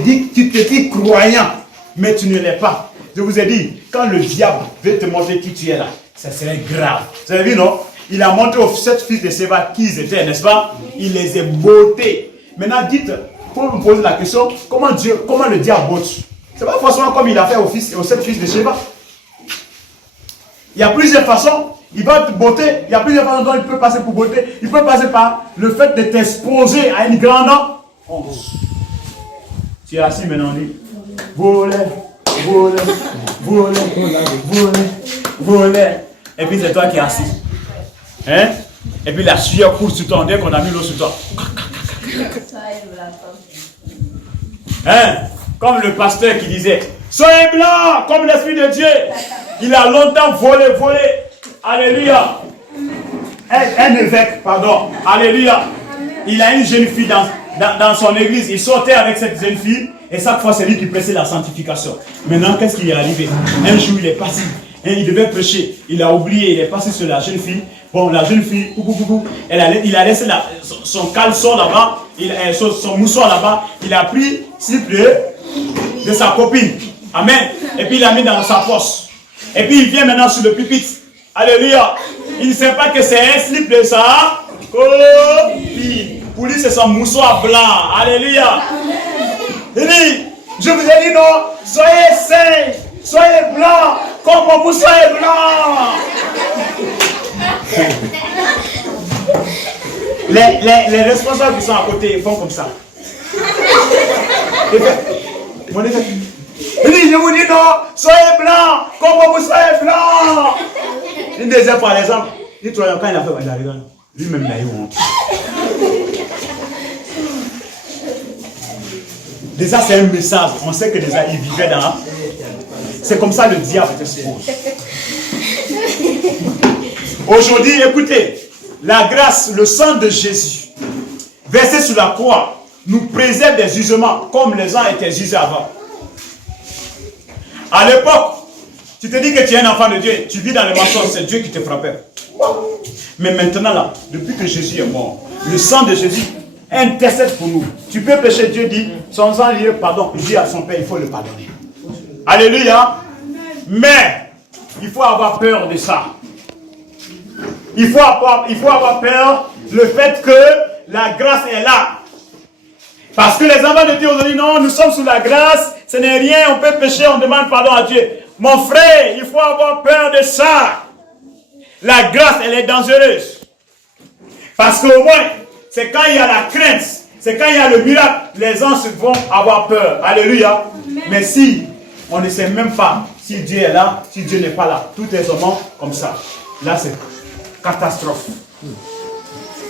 dis croyant, mais tu ne l'es pas. Je vous ai dit, quand le diable veut te montrer qui tu es là, ça serait grave. Vous avez vu, non? Il a montré aux 7 fils de Séba qui ils étaient, n'est-ce pas? Il les a bottés. Maintenant, dites, pour me poser la question, comment le diable botte? C'est pas forcément comme il a fait aux 7 fils de Séba. Il y a plusieurs façons. Il va te botter. Il y a plusieurs façons dont il peut passer pour botter. Il peut passer par le fait de t'exposer à une grande honte. Tu es assis maintenant, dit voler, voler, voler, voler, voler. Et puis c'est toi qui es assis. Hein? Et puis la sueur coule sur toi. Dès qu'on a mis l'eau sur toi. Hein? Comme le pasteur qui disait, soyez blanc comme l'Esprit de Dieu. Il a longtemps volé. Alléluia. Un évêque, pardon. Alléluia. Il a une jeune fille dans son église. Il sortait avec cette jeune fille. Et chaque fois, c'est lui qui pressait la sanctification. Maintenant, qu'est-ce qui est arrivé? Un jour, il est passé. Il devait prêcher. Il a oublié. Il est passé sur la jeune fille. Bon, la jeune fille, il a laissé son caleçon là-bas. Son moussoir là-bas. Il a pris slip de sa copine. Amen. Et puis, il l'a mis dans sa poche. Et puis, il vient maintenant sur le pupitre. Alléluia. Il ne sait pas que c'est un slip de sa copine. Pour lui, c'est son moussoir blanc. Alléluia. Il dit, je vous ai dit non, soyez saints, soyez blancs, comme mon moussoir est blanc. Les responsables qui sont à côté, ils font comme ça. Il dit, je vous dis non, soyez blancs, comme mon moussoir est blanc. Une deuxième par exemple, il dit, quand il a fait, il a rigolé. Lui-même, il a eu honte. Déjà, c'est un message. On sait que déjà, il vivait dans... C'est comme ça le diable s'expose. Aujourd'hui, écoutez, la grâce, le sang de Jésus, versé sur la croix, nous préserve des jugements comme les gens étaient jugés avant. À l'époque, tu te dis que tu es un enfant de Dieu, tu vis dans le mensonge, c'est Dieu qui te frappait. Mais maintenant, là, depuis que Jésus est mort, le sang de Jésus intercède pour nous. Tu peux pécher, Dieu dit, son sang lié, pardon, il dit à son Père, il faut le pardonner. Alléluia. Mais, il faut avoir peur de ça. Il faut avoir peur le fait que la grâce est là. Parce que les enfants de Dieu ont dit, non, nous sommes sous la grâce, ce n'est rien, on peut pécher, on demande pardon à Dieu. Mon frère, il faut avoir peur de ça. La grâce, elle est dangereuse. Parce qu'au moins, c'est quand il y a la crainte, c'est quand il y a le miracle, les gens vont avoir peur. Alléluia. Mais si on ne sait même pas si Dieu est là, si Dieu n'est pas là, tout est seulement comme ça. Là, c'est catastrophe.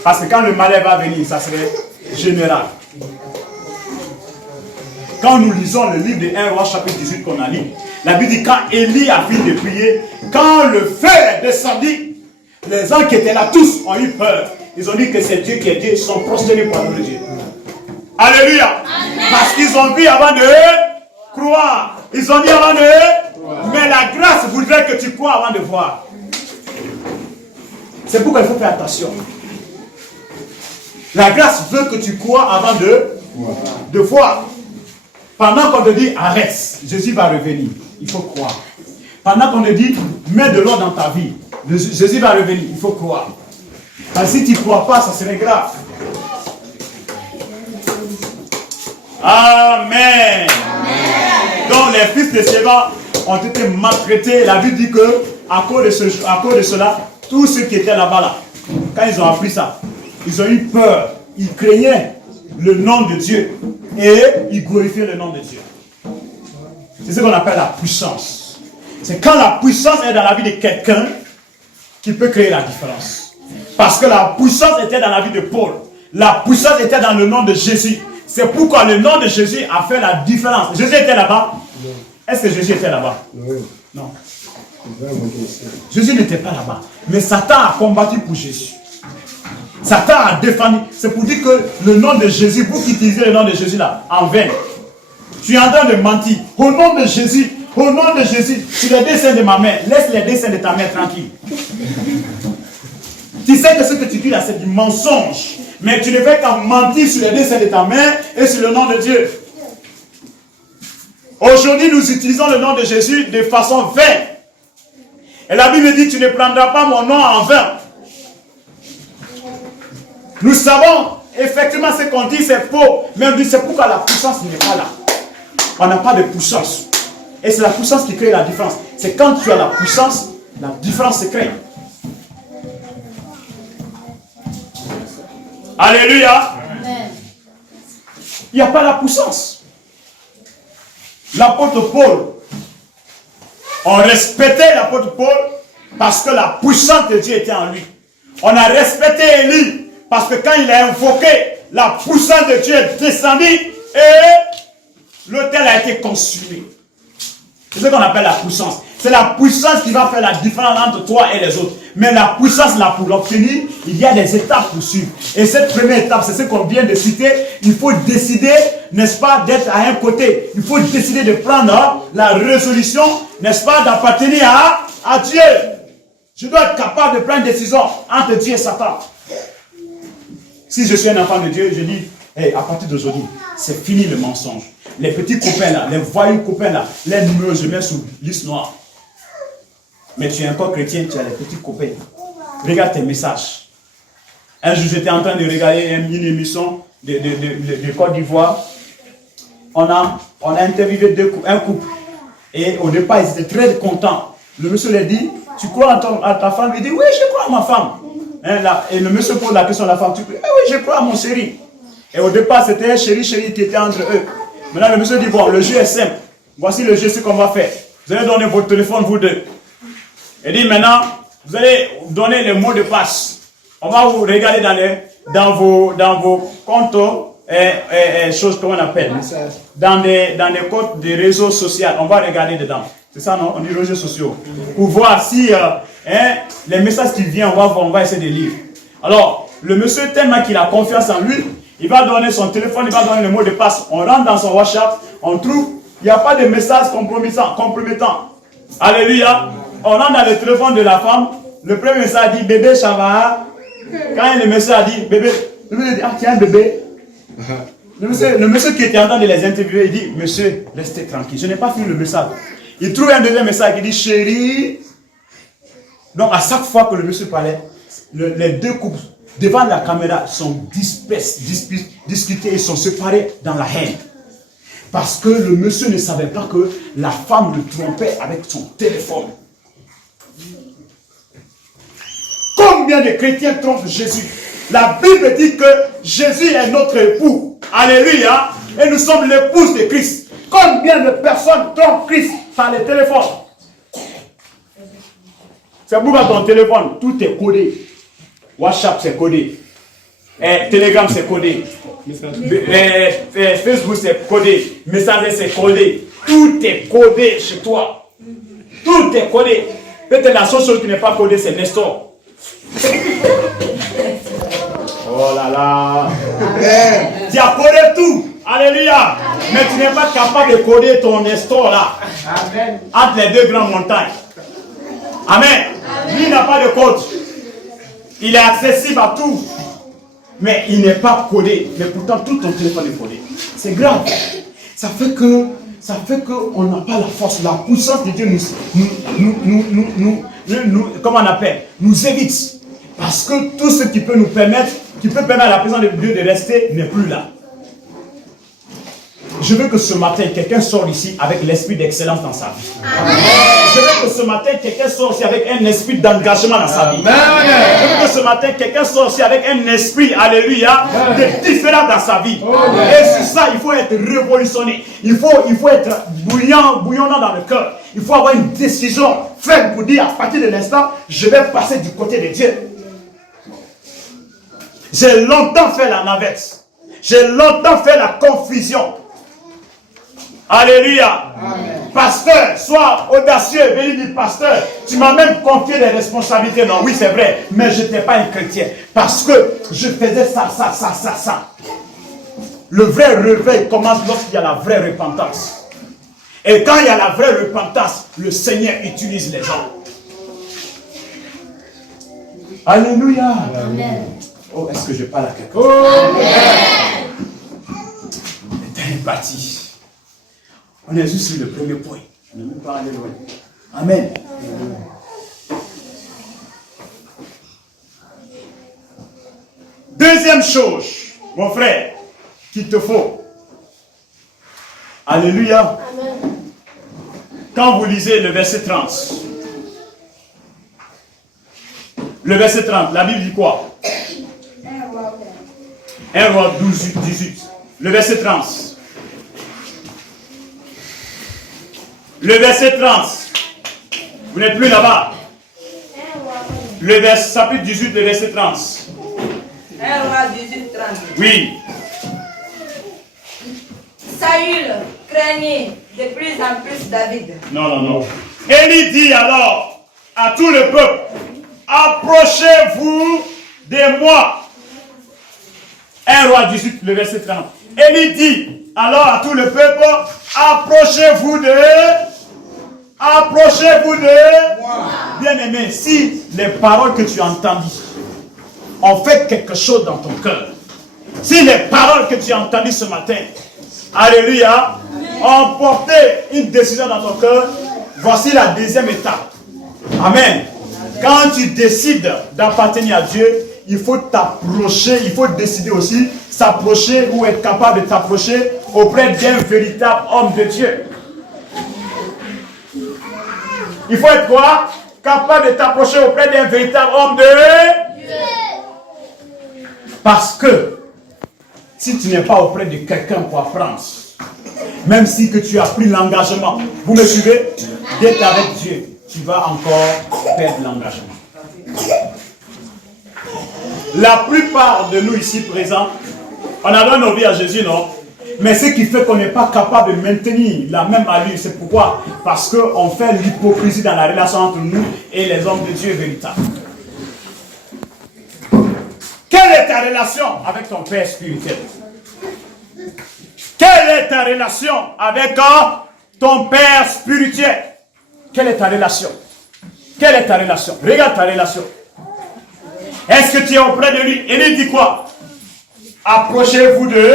Parce que quand le malheur va venir, ça serait général. Quand nous lisons le livre de 1 Roi chapitre 18 qu'on a lu, la Bible dit quand Élie a fini de prier, quand le feu est descendu, les gens qui étaient là tous ont eu peur. Ils ont dit que c'est Dieu qui est Dieu, ils sont prosternés pour adorer Dieu. Alléluia. Amen. Parce qu'ils ont vu avant de croire. Ils ont dit avant de... Mais la grâce voudrait que tu crois avant de voir. C'est pourquoi il faut faire attention. La grâce veut que tu crois avant de voir. Pendant qu'on te dit arrête, Jésus va revenir. Il faut croire. Pendant qu'on te dit mets de l'ordre dans ta vie, Jésus va revenir. Il faut croire. Parce que si tu ne crois pas, ça serait grave. Amen. Donc les fils de Séba ont été maltraités. La Bible dit que à cause de cela, tous ceux qui étaient là-bas, là, quand ils ont appris ça, ils ont eu peur. Ils craignaient le nom de Dieu et ils glorifiaient le nom de Dieu. C'est ce qu'on appelle la puissance. C'est quand la puissance est dans la vie de quelqu'un qui peut créer la différence. Parce que la puissance était dans la vie de Paul. La puissance était dans le nom de Jésus. C'est pourquoi le nom de Jésus a fait la différence. Jésus était là-bas? Est-ce que Jésus était là-bas? Non. Jésus n'était pas là-bas. Mais Satan a combattu pour Jésus. Satan a défendu. C'est pour dire que le nom de Jésus, vous qui utilisez le nom de Jésus là, en vain. Tu es en train de mentir. Au nom de Jésus, sur les dessins de ma main, laisse les dessins de ta main tranquille. Tu sais que ce que tu dis là, c'est du mensonge. Mais tu ne fais qu'en mentir sur les dessins de ta main et sur le nom de Dieu. Aujourd'hui, nous utilisons le nom de Jésus de façon vaine. Et la Bible dit, tu ne prendras pas mon nom en vain. Nous savons, effectivement, ce qu'on dit, c'est faux. Mais on dit, c'est pourquoi la puissance n'est pas là. On n'a pas de puissance. Et c'est la puissance qui crée la différence. C'est quand tu as la puissance, la différence se crée. Alléluia. Il n'y a pas la puissance. L'apôtre Paul, on respectait l'apôtre Paul parce que la puissance de Dieu était en lui. On a respecté Élie parce que quand il a invoqué, la puissance de Dieu est descendue et l'autel a été consumé. C'est ce qu'on appelle la puissance. C'est la puissance qui va faire la différence entre toi et les autres. Mais la puissance, là, pour l'obtenir, il y a des étapes pour suivre. Et cette première étape, c'est ce qu'on vient de citer. Il faut décider, n'est-ce pas, d'être à un côté. Il faut décider de prendre la résolution, n'est-ce pas, d'appartenir à Dieu. Je dois être capable de prendre une décision entre Dieu et Satan. Si je suis un enfant de Dieu, je dis, hey, à partir d'aujourd'hui, c'est fini le mensonge. Les petits copains là, les voyous copains là, les numéros, je mets sous liste noire. Mais tu es encore chrétien, tu as les petits copains. Regarde tes messages. Un jour, j'étais en train de regarder une émission de Côte d'Ivoire. On a interviewé un couple. Et au départ, ils étaient très contents. Le monsieur leur dit, tu crois à ta femme? Il dit, oui, je crois à ma femme. Et le monsieur pose la question à la femme, tu crois? Oui, je crois à mon chéri. Et au départ, c'était un chéri qui était entre eux. Maintenant, le monsieur dit, bon, le jeu est simple. Voici le jeu, ce qu'on va faire. Vous allez donner votre téléphone, vous deux. Il dit, maintenant, vous allez donner les mots de passe. On va vous regarder dans vos comptes, choses qu'on appelle. Dans des comptes de réseaux sociaux. On va regarder dedans. C'est ça, non? On dit réseaux sociaux. Pour voir si les messages qui viennent, on va essayer de lire. Alors, le monsieur, tellement qu'il a confiance en lui, il va donner son téléphone, il va donner le mot de passe. On rentre dans son WhatsApp, on trouve, il n'y a pas de message compromettant. Alléluia. On rentre dans le téléphone de la femme, le premier message dit, bébé, ça va. Quand le monsieur a dit, bébé, le monsieur dit, ah, tiens, bébé. Le monsieur qui était en train de les interviewer, il dit, monsieur, restez tranquille, je n'ai pas fini le message. Il trouve un deuxième message qui dit, chérie. Donc, à chaque fois que le monsieur parlait, les deux couples, devant la caméra, sont discutés, ils sont séparés dans la haine. Parce que le monsieur ne savait pas que la femme le trompait avec son téléphone. Combien de chrétiens trompent Jésus? La Bible dit que Jésus est notre époux. Alléluia. Et nous sommes l'épouse de Christ. Combien de personnes trompent Christ par les téléphones? C'est pourquoi ton téléphone, tout est codé. WhatsApp, c'est codé. Telegram c'est codé. Facebook c'est codé. Messenger c'est codé. Tout est codé chez toi. Tout est codé. Peut-être la seule chose qui n'est pas codée, c'est Nestor. Oh là là. Tu as codé tout. Alléluia. Mais tu n'es pas capable de coder ton Nestor là. Entre les deux grandes montagnes. Amen. Lui n'a pas de code. Il est accessible à tout. Mais il n'est pas codé. Mais pourtant, tout ton téléphone est codé. C'est grave. Ça fait qu'on n'a pas la force, la puissance de Dieu comment on appelle, nous évite. Parce que tout ce qui peut nous permettre, qui peut permettre à la présence de Dieu de rester, n'est plus là. Je veux que ce matin, quelqu'un sorte ici avec l'esprit d'excellence dans sa vie. Amen. Je veux que ce matin, quelqu'un sorte ici avec un esprit d'engagement dans sa vie. Amen. Je veux que ce matin, quelqu'un sorte ici avec un esprit, alléluia, de différent dans sa vie. Amen. Et sur ça, il faut être révolutionné. Il faut être bouillonnant dans le cœur. Il faut avoir une décision ferme pour dire, à partir de l'instant, je vais passer du côté de Dieu. J'ai longtemps fait la navette. J'ai longtemps fait la confusion. Alléluia. Amen. Pasteur, sois audacieux, venez dire pasteur, tu m'as même confié des responsabilités. Non, oui c'est vrai, mais je n'étais pas un chrétien. Parce que je faisais ça. Le vrai réveil commence lorsqu'il y a la vraie repentance. Et quand il y a la vraie repentance, le Seigneur utilise les gens. Alléluia. Amen. Oh, est-ce que je parle à quelqu'un? Oh, amen. T'es bâti. On est juste sur le premier point. On ne peut pas aller loin. Amen. Deuxième chose, mon frère, qu'il te faut. Alléluia. Amen. Quand vous lisez le verset 30, le verset 30, la Bible dit quoi? 1 Roi 12, 18. Le verset 30. Le verset 30. Vous n'êtes plus là-bas. Le verset, chapitre 18, le verset 30. 1 Roi 18, 30. Oui. Saül craignait de plus en plus David. Non. Élie dit alors à tout le peuple, approchez-vous de moi. 1 Roi 18, le verset 30. Élie dit alors à tout le peuple, approchez-vous de moi. Bien-aimé, si les paroles que tu as entendues ont fait quelque chose dans ton cœur, si les paroles que tu as entendues ce matin, alléluia, ont porté une décision dans ton cœur, voici la deuxième étape. Amen. Quand tu décides d'appartenir à Dieu, il faut t'approcher, il faut décider aussi s'approcher ou être capable de t'approcher auprès d'un véritable homme de Dieu. Il faut être quoi? Capable de t'approcher auprès d'un véritable homme de Dieu. Parce que si tu n'es pas auprès de quelqu'un pour apprendre, même si que tu as pris l'engagement, vous me suivez? D'être avec Dieu, tu vas encore perdre l'engagement. La plupart de nous ici présents, on a donné nos vies à Jésus, non? Mais ce qui fait qu'on n'est pas capable de maintenir la même allure, c'est pourquoi? Parce qu'on fait l'hypocrisie dans la relation entre nous et les hommes de Dieu véritables. Quelle est ta relation avec ton Père spirituel? Quelle est ta relation avec ton Père spirituel? Quelle est ta relation? Quelle est ta relation? Regarde ta relation. Est-ce que tu es auprès de lui? Et lui dit quoi? Approchez-vous de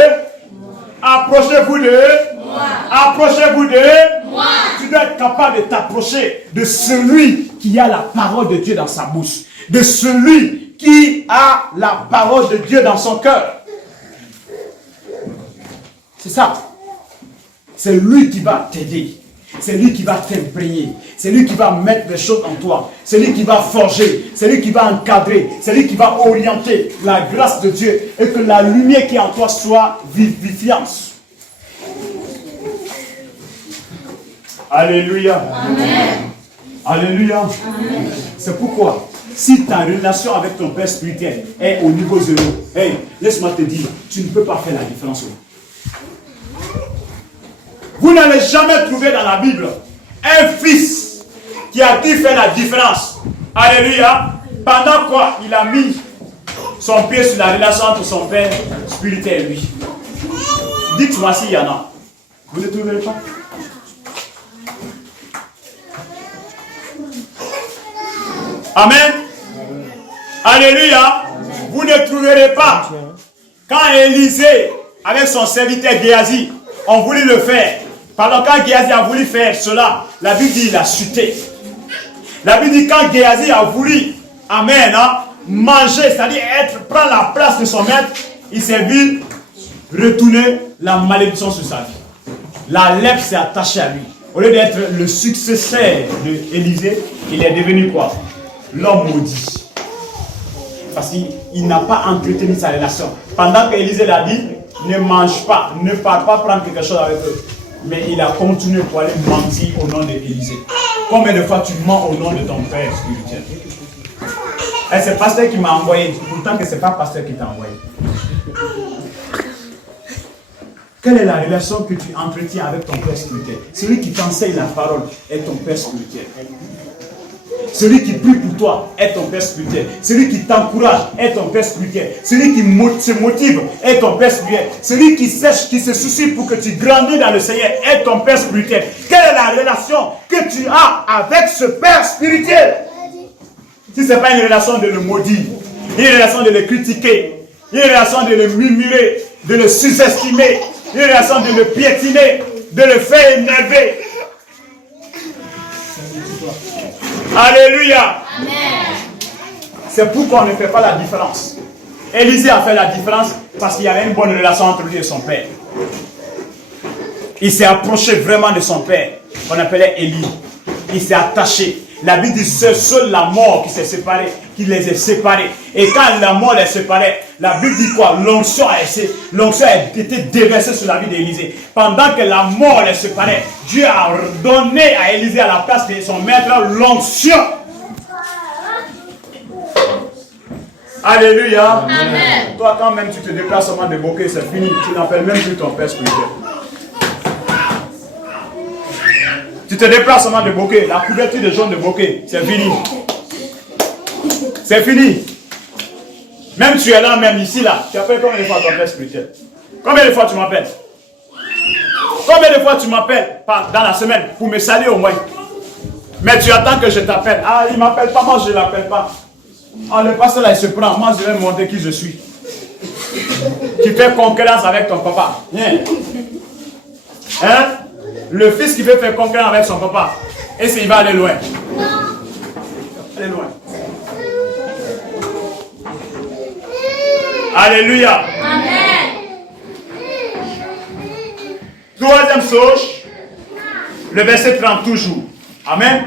moi. Approchez-vous de moi. Tu dois être capable de t'approcher de celui qui a la parole de Dieu dans sa bouche. De celui qui a la parole de Dieu dans son cœur. C'est ça. C'est lui qui va t'aider. C'est lui qui va t'imprégner. C'est lui qui va mettre les choses en toi. C'est lui qui va forger. C'est lui qui va encadrer. C'est lui qui va orienter la grâce de Dieu. Et que la lumière qui est en toi soit vivifiante. Alléluia. Amen. Alléluia. C'est pourquoi Si ta relation avec ton père spirituel est au niveau 0, hey, laisse-moi te dire, tu ne peux pas faire la différence. Vous n'allez jamais trouver dans la Bible un fils qui a dû faire la différence. Alléluia. Pendant quoi il a mis son pied sur la relation entre son père spirituel et lui. Dites-moi s'il y en a. Vous ne trouverez pas? Amen. Alléluia. Vous ne trouverez pas. Quand Élisée, avec son serviteur Géasi, ont voulu le faire, pendant quand Géasi a voulu faire cela, la Bible dit il a chuté. La Bible dit quand Géasi a voulu, amen, manger, c'est-à-dire prendre la place de son maître, il s'est vu retourner la malédiction sur sa vie. La lèpre s'est attachée à lui. Au lieu d'être le successeur d'Élisée, il est devenu quoi? L'homme maudit. Parce qu'il n'a pas entretenu sa relation. Pendant qu'Élisée l'a dit, ne mange pas, ne pars pas prendre quelque chose avec eux. Mais il a continué pour aller mentir au nom d'Élisée. Combien de fois tu mens au nom de ton père spirituel? Et c'est le pasteur qui m'a envoyé, pourtant que ce n'est pas le pasteur qui t'a envoyé. Quelle est la relation que tu entretiens avec ton père spirituel? Celui qui t'enseigne la parole est ton père spirituel. Celui qui prie pour toi est ton père spirituel. Celui qui t'encourage est ton père spirituel. Celui qui se motive est ton père spirituel. Celui qui sèche, qui se soucie pour que tu grandis dans le Seigneur est ton père spirituel. Quelle est la relation que tu as avec ce père spirituel? Si ce n'est pas une relation de le maudire, une relation de le critiquer, une relation de le murmurer, de le sous-estimer, une relation de le piétiner, de le faire énerver. Alléluia. C'est pourquoi on ne fait pas la différence. Élisée a fait la différence parce qu'il y avait une bonne relation entre lui et son père. Il s'est approché vraiment de son père, qu'on appelait Élie. Il s'est attaché. La Bible dit c'est seule la mort qui s'est séparée, qui les a séparés. Et quand la mort les séparait, la Bible dit quoi? L'onction a été déversée sur la vie d'Élisée. Pendant que la mort les séparait, Dieu a donné à Élisée à la place de son maître l'onction. Alléluia. Amen. Toi quand même tu te déplaces seulement de Bokeh, c'est fini. Tu n'appelles même plus ton père spirituel. Tu te déplaces seulement de Bokeh, la couverture de jaune de Bokeh, c'est fini. C'est fini. Même tu es là, même ici, là. Tu appelles combien de fois ton père spirituel? Combien de fois tu m'appelles? Combien de fois tu m'appelles dans la semaine pour me saluer au moins? Mais tu attends que je t'appelle. Ah, il ne m'appelle pas, moi je ne l'appelle pas. Ah, le pasteur là, il se prend. Moi, je vais montrer qui je suis. Tu fais concurrence avec ton papa. Viens. Hein? Le fils qui veut faire concurrence avec son papa, et s'il va aller loin. Aller loin. Alléluia. Amen. Troisième chose, le verset 30 toujours. Amen.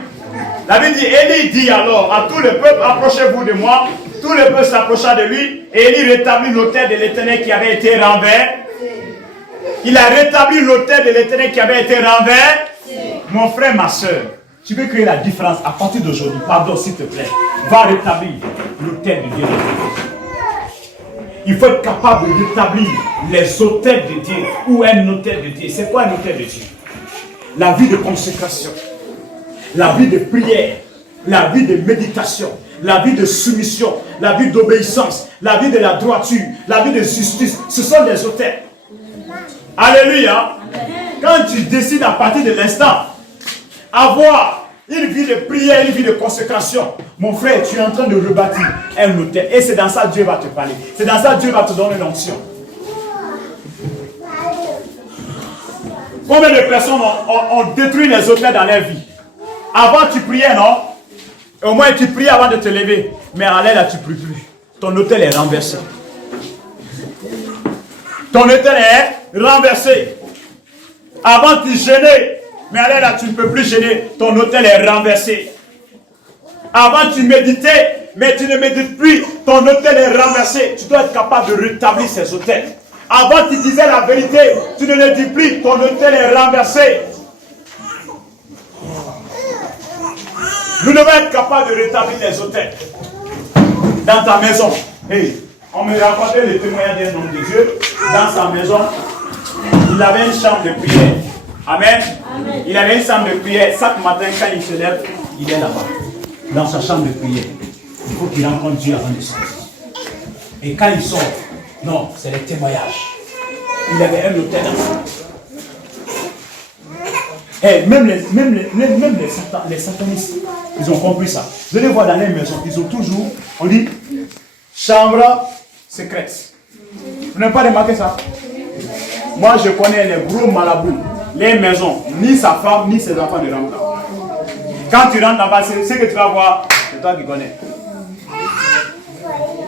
La Bible dit, Élie dit alors à tout le peuple, approchez-vous de moi. Tout le peuple s'approcha de lui, et Élie rétablit l'autel de l'Éternel qui avait été renversé. Il a rétabli l'autel de l'Éternel qui avait été renversé. Mon frère, ma soeur, tu veux créer la différence à partir d'aujourd'hui. Pardon, s'il te plaît. Va rétablir l'autel de Dieu. Il faut être capable de rétablir les autels de Dieu ou un autel de Dieu. C'est quoi un autel de Dieu? La vie de consécration, la vie de prière, la vie de méditation, la vie de soumission, la vie d'obéissance, la vie de la droiture, la vie de justice. Ce sont des autels. Alléluia. Quand tu décides à partir de l'instant avoir une vie de prière, une vie de consécration, mon frère, tu es en train de rebâtir un autel. Et c'est dans ça que Dieu va te parler. C'est dans ça que Dieu va te donner l'onction. Combien de personnes ont détruit les autels dans leur vie? Avant tu priais, non? Au moins tu priais avant de te lever. Mais en l'air là tu ne pries plus. Ton autel est renversé. Ton autel est renversé. Avant tu gênais. Mais allez là, tu ne peux plus gêner. Ton autel est renversé. Avant tu méditais, mais tu ne médites plus. Ton autel est renversé. Tu dois être capable de rétablir ces autels. Avant tu disais la vérité, tu ne le dis plus. Ton autel est renversé. Nous devons être capables de rétablir les autels. dans ta maison. Hey, on me racontait le témoignage d'un homme de Dieu. Dans sa maison, il avait une chambre de prière. Amen. Amen. Il avait une chambre de prière. Chaque matin, quand il se lève, il est là-bas, dans sa chambre de prière. Il faut qu'il rencontre Dieu avant de sortir. Et quand il sort, non, c'est le témoignage. Il avait un hôtel d'enfants. Et même les satanistes, ils ont compris ça. Vous allez voir dans les maisons, ils ont toujours, on dit, chambre secrète. Vous n'avez pas remarqué ça? Moi, je connais les gros marabouts. Les maisons, ni sa femme, ni ses enfants ne rentrent là. Quand tu rentres là-bas, c'est ce que tu vas voir, c'est toi qui connais.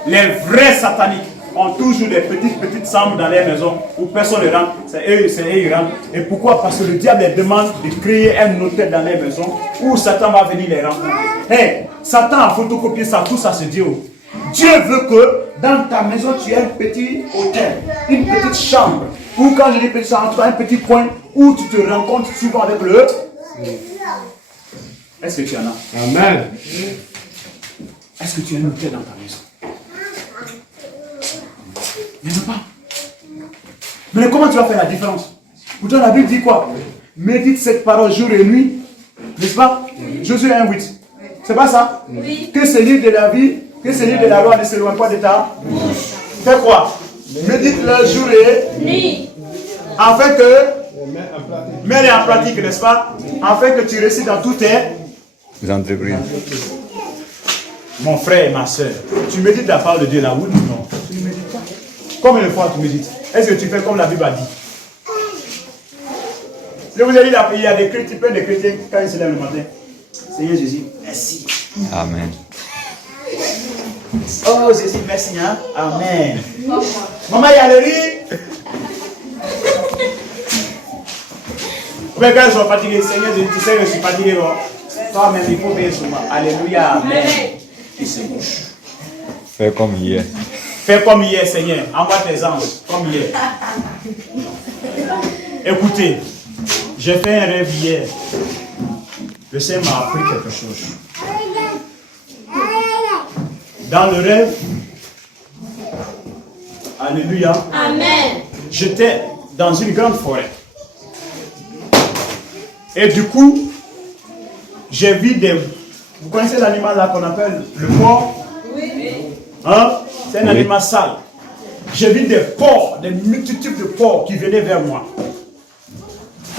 Les vrais sataniques ont toujours des petites chambres dans les maisons où personne ne rentre. C'est eux qui rentrent. Et pourquoi? Parce que le diable leur demande de créer un hôtel dans les maisons où Satan va venir les rencontrer. Hey, Satan a photocopié ça, tout ça c'est Dieu. Dieu veut que dans ta maison tu aies un petit hôtel, une petite chambre. Ou quand je dis petit chambre, tu as un petit coin où tu te rencontres souvent avec le... Est-ce que tu en as? Amen. Est-ce que tu as un hôtel dans ta maison? Il n'y en a pas. Mais comment tu vas faire la différence? Pourtant la Bible dit quoi? Médite cette parole jour et nuit. N'est-ce pas? Josué 1:8. C'est pas ça? Oui. Que ce livre de la vie, que ce livre de la loi ne s'éloigne pas de ta bouche. Fais quoi? Médite-le jour et nuit. Afin que... Mets-les en pratique, n'est-ce pas? Afin que tu réussisses dans toutes tes entreprises. Mon frère et ma soeur, tu médites la parole de Dieu là, oui ou non? Tu ne médites pas. Combien de fois tu médites? Est-ce que tu fais comme la Bible a dit? Je vous ai dit, il y a des chrétiens, plein de chrétiens, quand ils se lèvent le matin, Seigneur Jésus, merci. Amen. Oh Jésus, merci. Hein? Amen. Maman, il y a le riz. Mais quand ils sont fatigués, Seigneur Jésus, tu sais que je suis fatigué. Toi-même, il faut payer sur moi. Alléluia. Amen. Il se bouge. Fais comme hier. Fais comme hier, Seigneur. Envoie tes anges, comme hier. Écoutez, j'ai fait un rêve hier. Le Seigneur m'a appris quelque chose. Dans le rêve, alléluia. Amen. J'étais dans une grande forêt. Et du coup, j'ai vu des... Vous connaissez l'animal là qu'on appelle le porc? Oui. Hein? C'est un animal sale. J'ai vu des porcs, des multitudes de porcs qui venaient vers moi.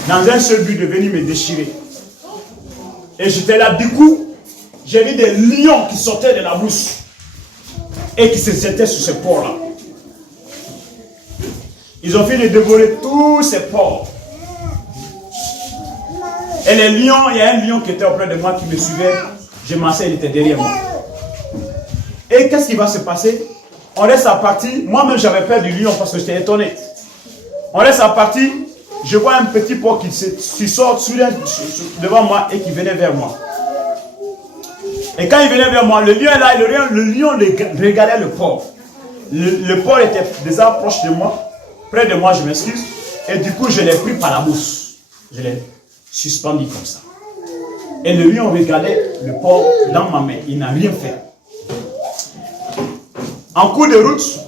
Dans un seul but de venir me déchirer. Et j'étais là, du coup, j'ai vu des lions qui sortaient de la bouche. Et qui se jetaient sur ces porcs-là. Ils ont fini de dévorer tous ces porcs. Et les lions, il y a un lion qui était auprès de moi qui me suivait. Je m'asseyais, il était derrière moi. Et qu'est-ce qui va se passer? On laisse la partie. Moi-même, j'avais peur du lion parce que j'étais étonné. On laisse la partie. Je vois un petit porc qui sort devant moi et qui venait vers moi. Et quand il venait vers moi, le lion est là, le lion regardait le porc. Le porc était déjà proche de moi, près de moi, je m'excuse. Et du coup, je l'ai pris par la bouche. Je l'ai suspendu comme ça. Et le lion regardait le porc dans ma main. Il n'a rien fait. En cours de route,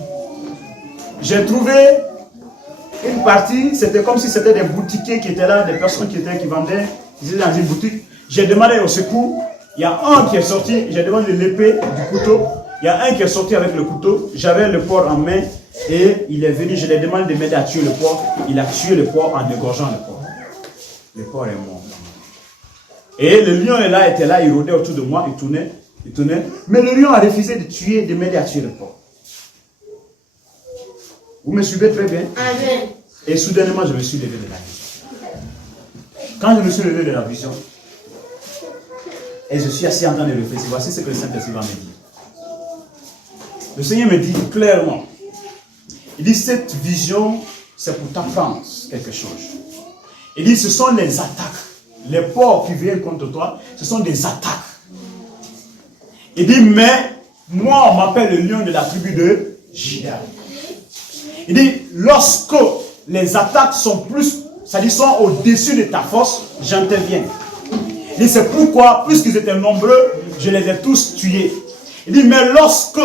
j'ai trouvé une partie, c'était comme si c'était des boutiquiers qui étaient là, des personnes qui vendaient, qui étaient dans une boutique. J'ai demandé au secours. Il y a un qui est sorti, j'ai demandé l'épée du couteau. Il y a un qui est sorti avec le couteau. J'avais le porc en main et il est venu. Je lui ai demandé de m'aider à tuer le porc. Il a tué le porc en égorgeant le porc. Le porc est mort. Et le lion était là, il rôdait autour de moi, il tournait. Mais le lion a refusé de m'aider à tuer le porc. Vous me suivez très bien? Amen. Et soudainement, je me suis levé de la vision. Quand je me suis levé de la vision, et je suis assis en train de réfléchir. Voici ce que le Saint-Esprit va me dire. Le Seigneur me dit clairement, il dit cette vision, c'est pour t'apprendre quelque chose. Il dit ce sont les attaques. Les porcs qui viennent contre toi, ce sont des attaques. Il dit mais moi on m'appelle le lion de la tribu de Juda. Il dit lorsque les attaques sont plus, c'est-à-dire sont au-dessus de ta force, j'interviens. Et c'est pourquoi, puisqu'ils étaient nombreux, je les ai tous tués. Il dit, mais lorsque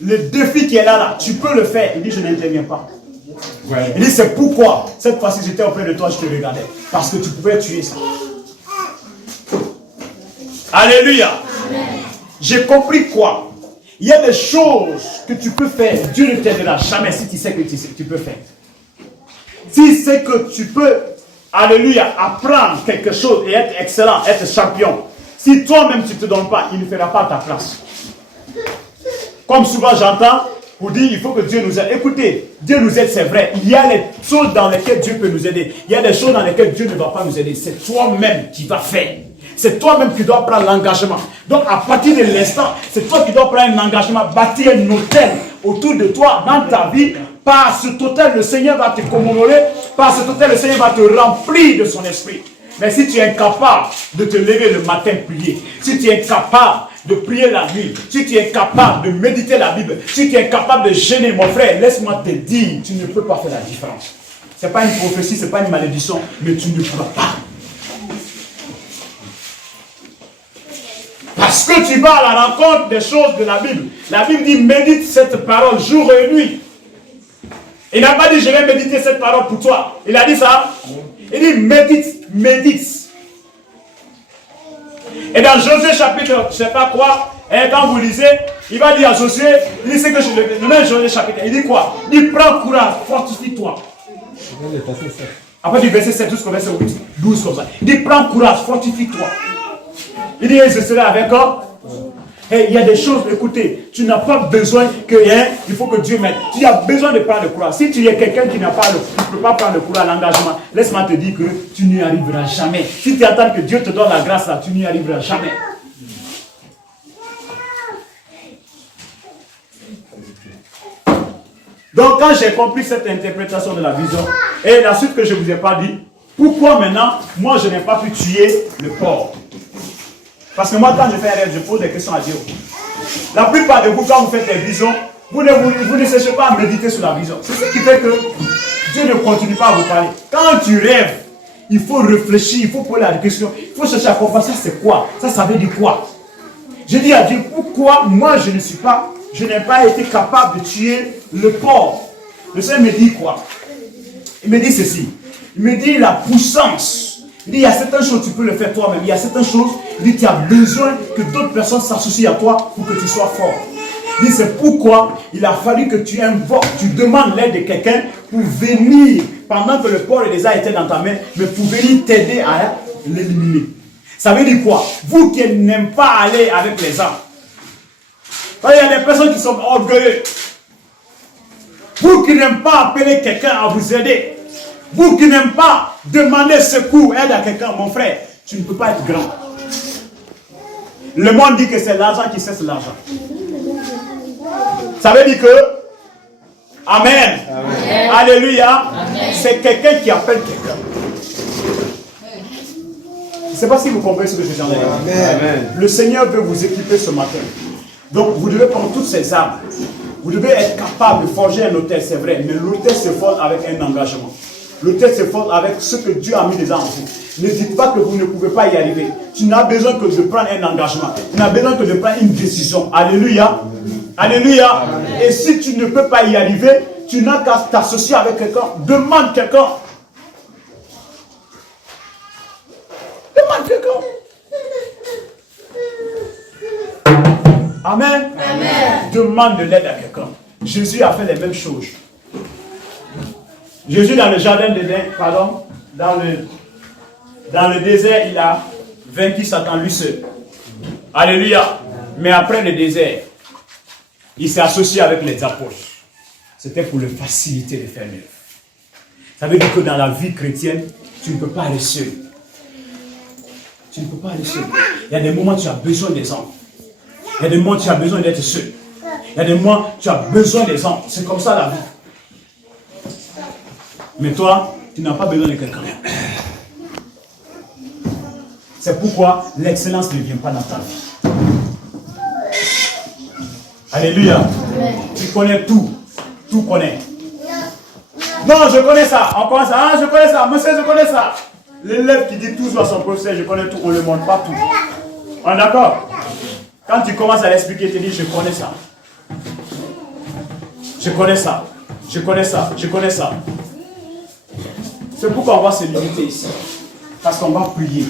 le défi qui est là, tu peux le faire. Il dit, je n'interviens pas. Ouais. Il dit, c'est pourquoi, cette fois-ci, j'étais auprès de toi, je te regardais. Parce que tu pouvais tuer ça. Alléluia. J'ai compris quoi? Il y a des choses que tu peux faire. Dieu ne t'aidera jamais si tu sais que tu peux faire. Si c'est que tu peux, alléluia, apprendre quelque chose et être excellent, être champion. Si toi-même tu ne te donnes pas, il ne fera pas ta place. Comme souvent j'entends, pour dire il faut que Dieu nous aide. Écoutez, Dieu nous aide, c'est vrai. Il y a des choses dans lesquelles Dieu peut nous aider. Il y a des choses dans lesquelles Dieu ne va pas nous aider. C'est toi-même qui vas faire. C'est toi-même qui dois prendre l'engagement. Donc à partir de l'instant, c'est toi qui dois prendre un engagement, bâtir un hôtel autour de toi, dans ta vie. Par cet hôtel, le Seigneur va te commémorer. Par cet hôtel, le Seigneur va te remplir de son esprit. Mais si tu es incapable de te lever le matin prier, si tu es incapable de prier la nuit, si tu es incapable de méditer la Bible, si tu es incapable de jeûner, mon frère, laisse-moi te dire, tu ne peux pas faire la différence. Ce n'est pas une prophétie, ce n'est pas une malédiction, mais tu ne pourras pas. Parce que tu vas à la rencontre des choses de la Bible. La Bible dit, médite cette parole jour et nuit. Il n'a pas dit, je vais méditer cette parole pour toi. Il a dit ça. Il dit, médite, médite. Et dans Josué chapitre, je ne sais pas quoi, et quand vous lisez, il va dire à Josué, il dit, c'est que le même Josué chapitre, il dit quoi? Il dit, prends courage, fortifie-toi. Après du verset 7 jusqu'au verset 8, 12 comme ça. Il dit, prends courage, fortifie-toi. Il dit, je serai avec eux. Et il y a des choses, écoutez, tu n'as pas besoin que, il faut que Dieu m'aide. Tu as besoin de prendre le courage. Si tu es quelqu'un qui n'a pas ne peut pas prendre le courage, l'engagement, laisse-moi te dire que tu n'y arriveras jamais. Si tu attends que Dieu te donne la grâce là, tu n'y arriveras jamais. Donc quand j'ai compris cette interprétation de la vision, et la suite que je ne vous ai pas dit, pourquoi maintenant, moi je n'ai pas pu tuer le porc? Parce que moi, quand je fais un rêve, je pose des questions à Dieu. La plupart de vous, quand vous faites des visions, vous ne cherchez pas à méditer sur la vision. C'est ce qui fait que Dieu ne continue pas à vous parler. Quand tu rêves, il faut réfléchir, il faut poser la question, il faut chercher à comprendre ça c'est quoi, ça veut dire quoi. Je dis à Dieu, pourquoi moi je n'ai pas été capable de tuer le porc. Le Seigneur me dit quoi? Il me dit ceci. Il me dit la puissance. Il dit, il y a certaines choses, tu peux le faire toi-même. Il y a certaines choses, il dit, tu as besoin que d'autres personnes s'associent à toi pour que tu sois fort. Il dit, c'est pourquoi il a fallu que tu invoques, tu demandes l'aide de quelqu'un pour venir, pendant que le porc déjà était dans ta main, mais pour venir t'aider à l'éliminer. Ça veut dire quoi? Vous qui n'aimez pas aller avec les armes. Il y a des personnes qui sont orgueilleuses. Vous qui n'aimez pas appeler quelqu'un à vous aider. Vous qui n'aimez pas demander secours, aide à quelqu'un, mon frère, tu ne peux pas être grand. Le monde dit que c'est l'argent qui cesse l'argent. Ça veut dire que, Amen, Amen. Alléluia, c'est quelqu'un qui appelle quelqu'un. Je ne sais pas si vous comprenez ce que je viens de dire. Le Seigneur veut vous équiper ce matin. Donc vous devez prendre toutes ces armes. Vous devez être capable de forger un hôtel, c'est vrai, mais l'hôtel se forge avec un engagement. L'hôtel se forge avec ce que Dieu a mis déjà en vous. Ne dites pas que vous ne pouvez pas y arriver. Tu n'as besoin que de prendre un engagement. Tu n'as besoin que de prendre une décision. Alléluia. Alléluia. Amen. Et si tu ne peux pas y arriver, tu n'as qu'à t'associer avec quelqu'un. Demande quelqu'un. Demande quelqu'un. Amen. Amen. Demande de l'aide à quelqu'un. Jésus a fait les mêmes choses. Jésus dans le jardin d'Éden, pardon, dans le désert, il a vaincu Satan lui seul. Alléluia. Mais après le désert, il s'est associé avec les apôtres. C'était pour le faciliter de faire mieux. Ça veut dire que dans la vie chrétienne, tu ne peux pas aller seul. Tu ne peux pas aller seul. Il y a des moments où tu as besoin des hommes. Il y a des moments où tu as besoin d'être seul. Il y a des moments où tu as besoin des hommes. C'est comme ça la vie. Mais toi, tu n'as pas besoin de quelqu'un. C'est pourquoi l'excellence ne vient pas dans ta vie. Alléluia. Tu connais tout. Tout connais. Non, je connais ça. On commence à, je connais ça. Monsieur, je connais ça. L'élève qui dit tout à son professeur, je connais tout, on ne le montre pas tout. On est d'accord? Quand tu commences à l'expliquer, tu dis, je connais ça. Je connais ça. Je connais ça. Je connais ça. C'est pourquoi on va se limiter ici. Parce qu'on va prier.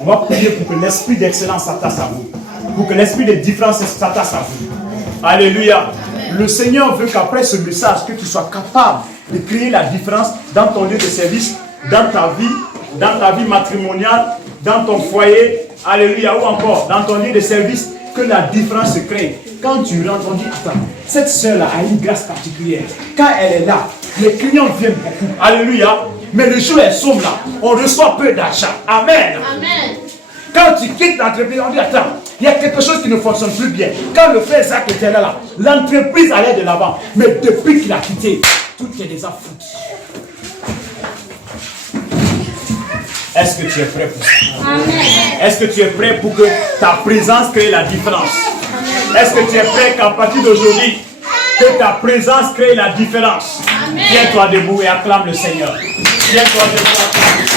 On va prier pour que l'esprit d'excellence s'attache à vous. Pour que l'esprit de différence s'attache à vous. Alléluia. Le Seigneur veut qu'après ce message, que tu sois capable de créer la différence dans ton lieu de service, dans ta vie matrimoniale, dans ton foyer, alléluia, ou encore dans ton lieu de service, que la différence se crée. Quand tu rentres, on dit, attends, cette soeur-là a une grâce particulière. Quand elle est là, les clients viennent beaucoup, alléluia, mais le jour où elle sombre là, on reçoit peu d'argent. Amen. Amen. Quand tu quittes l'entreprise, on dit, attends, il y a quelque chose qui ne fonctionne plus bien. Quand le frère Zach était là, l'entreprise allait de l'avant. Mais depuis qu'il a quitté, tout est déjà foutu. Est-ce que tu es prêt pour ça? Est-ce que tu es prêt pour que ta présence crée la différence? Est-ce que tu es prêt qu'à partir d'aujourd'hui, que ta présence crée la différence? Tiens-toi debout et acclame le Seigneur. Tiens-toi debout.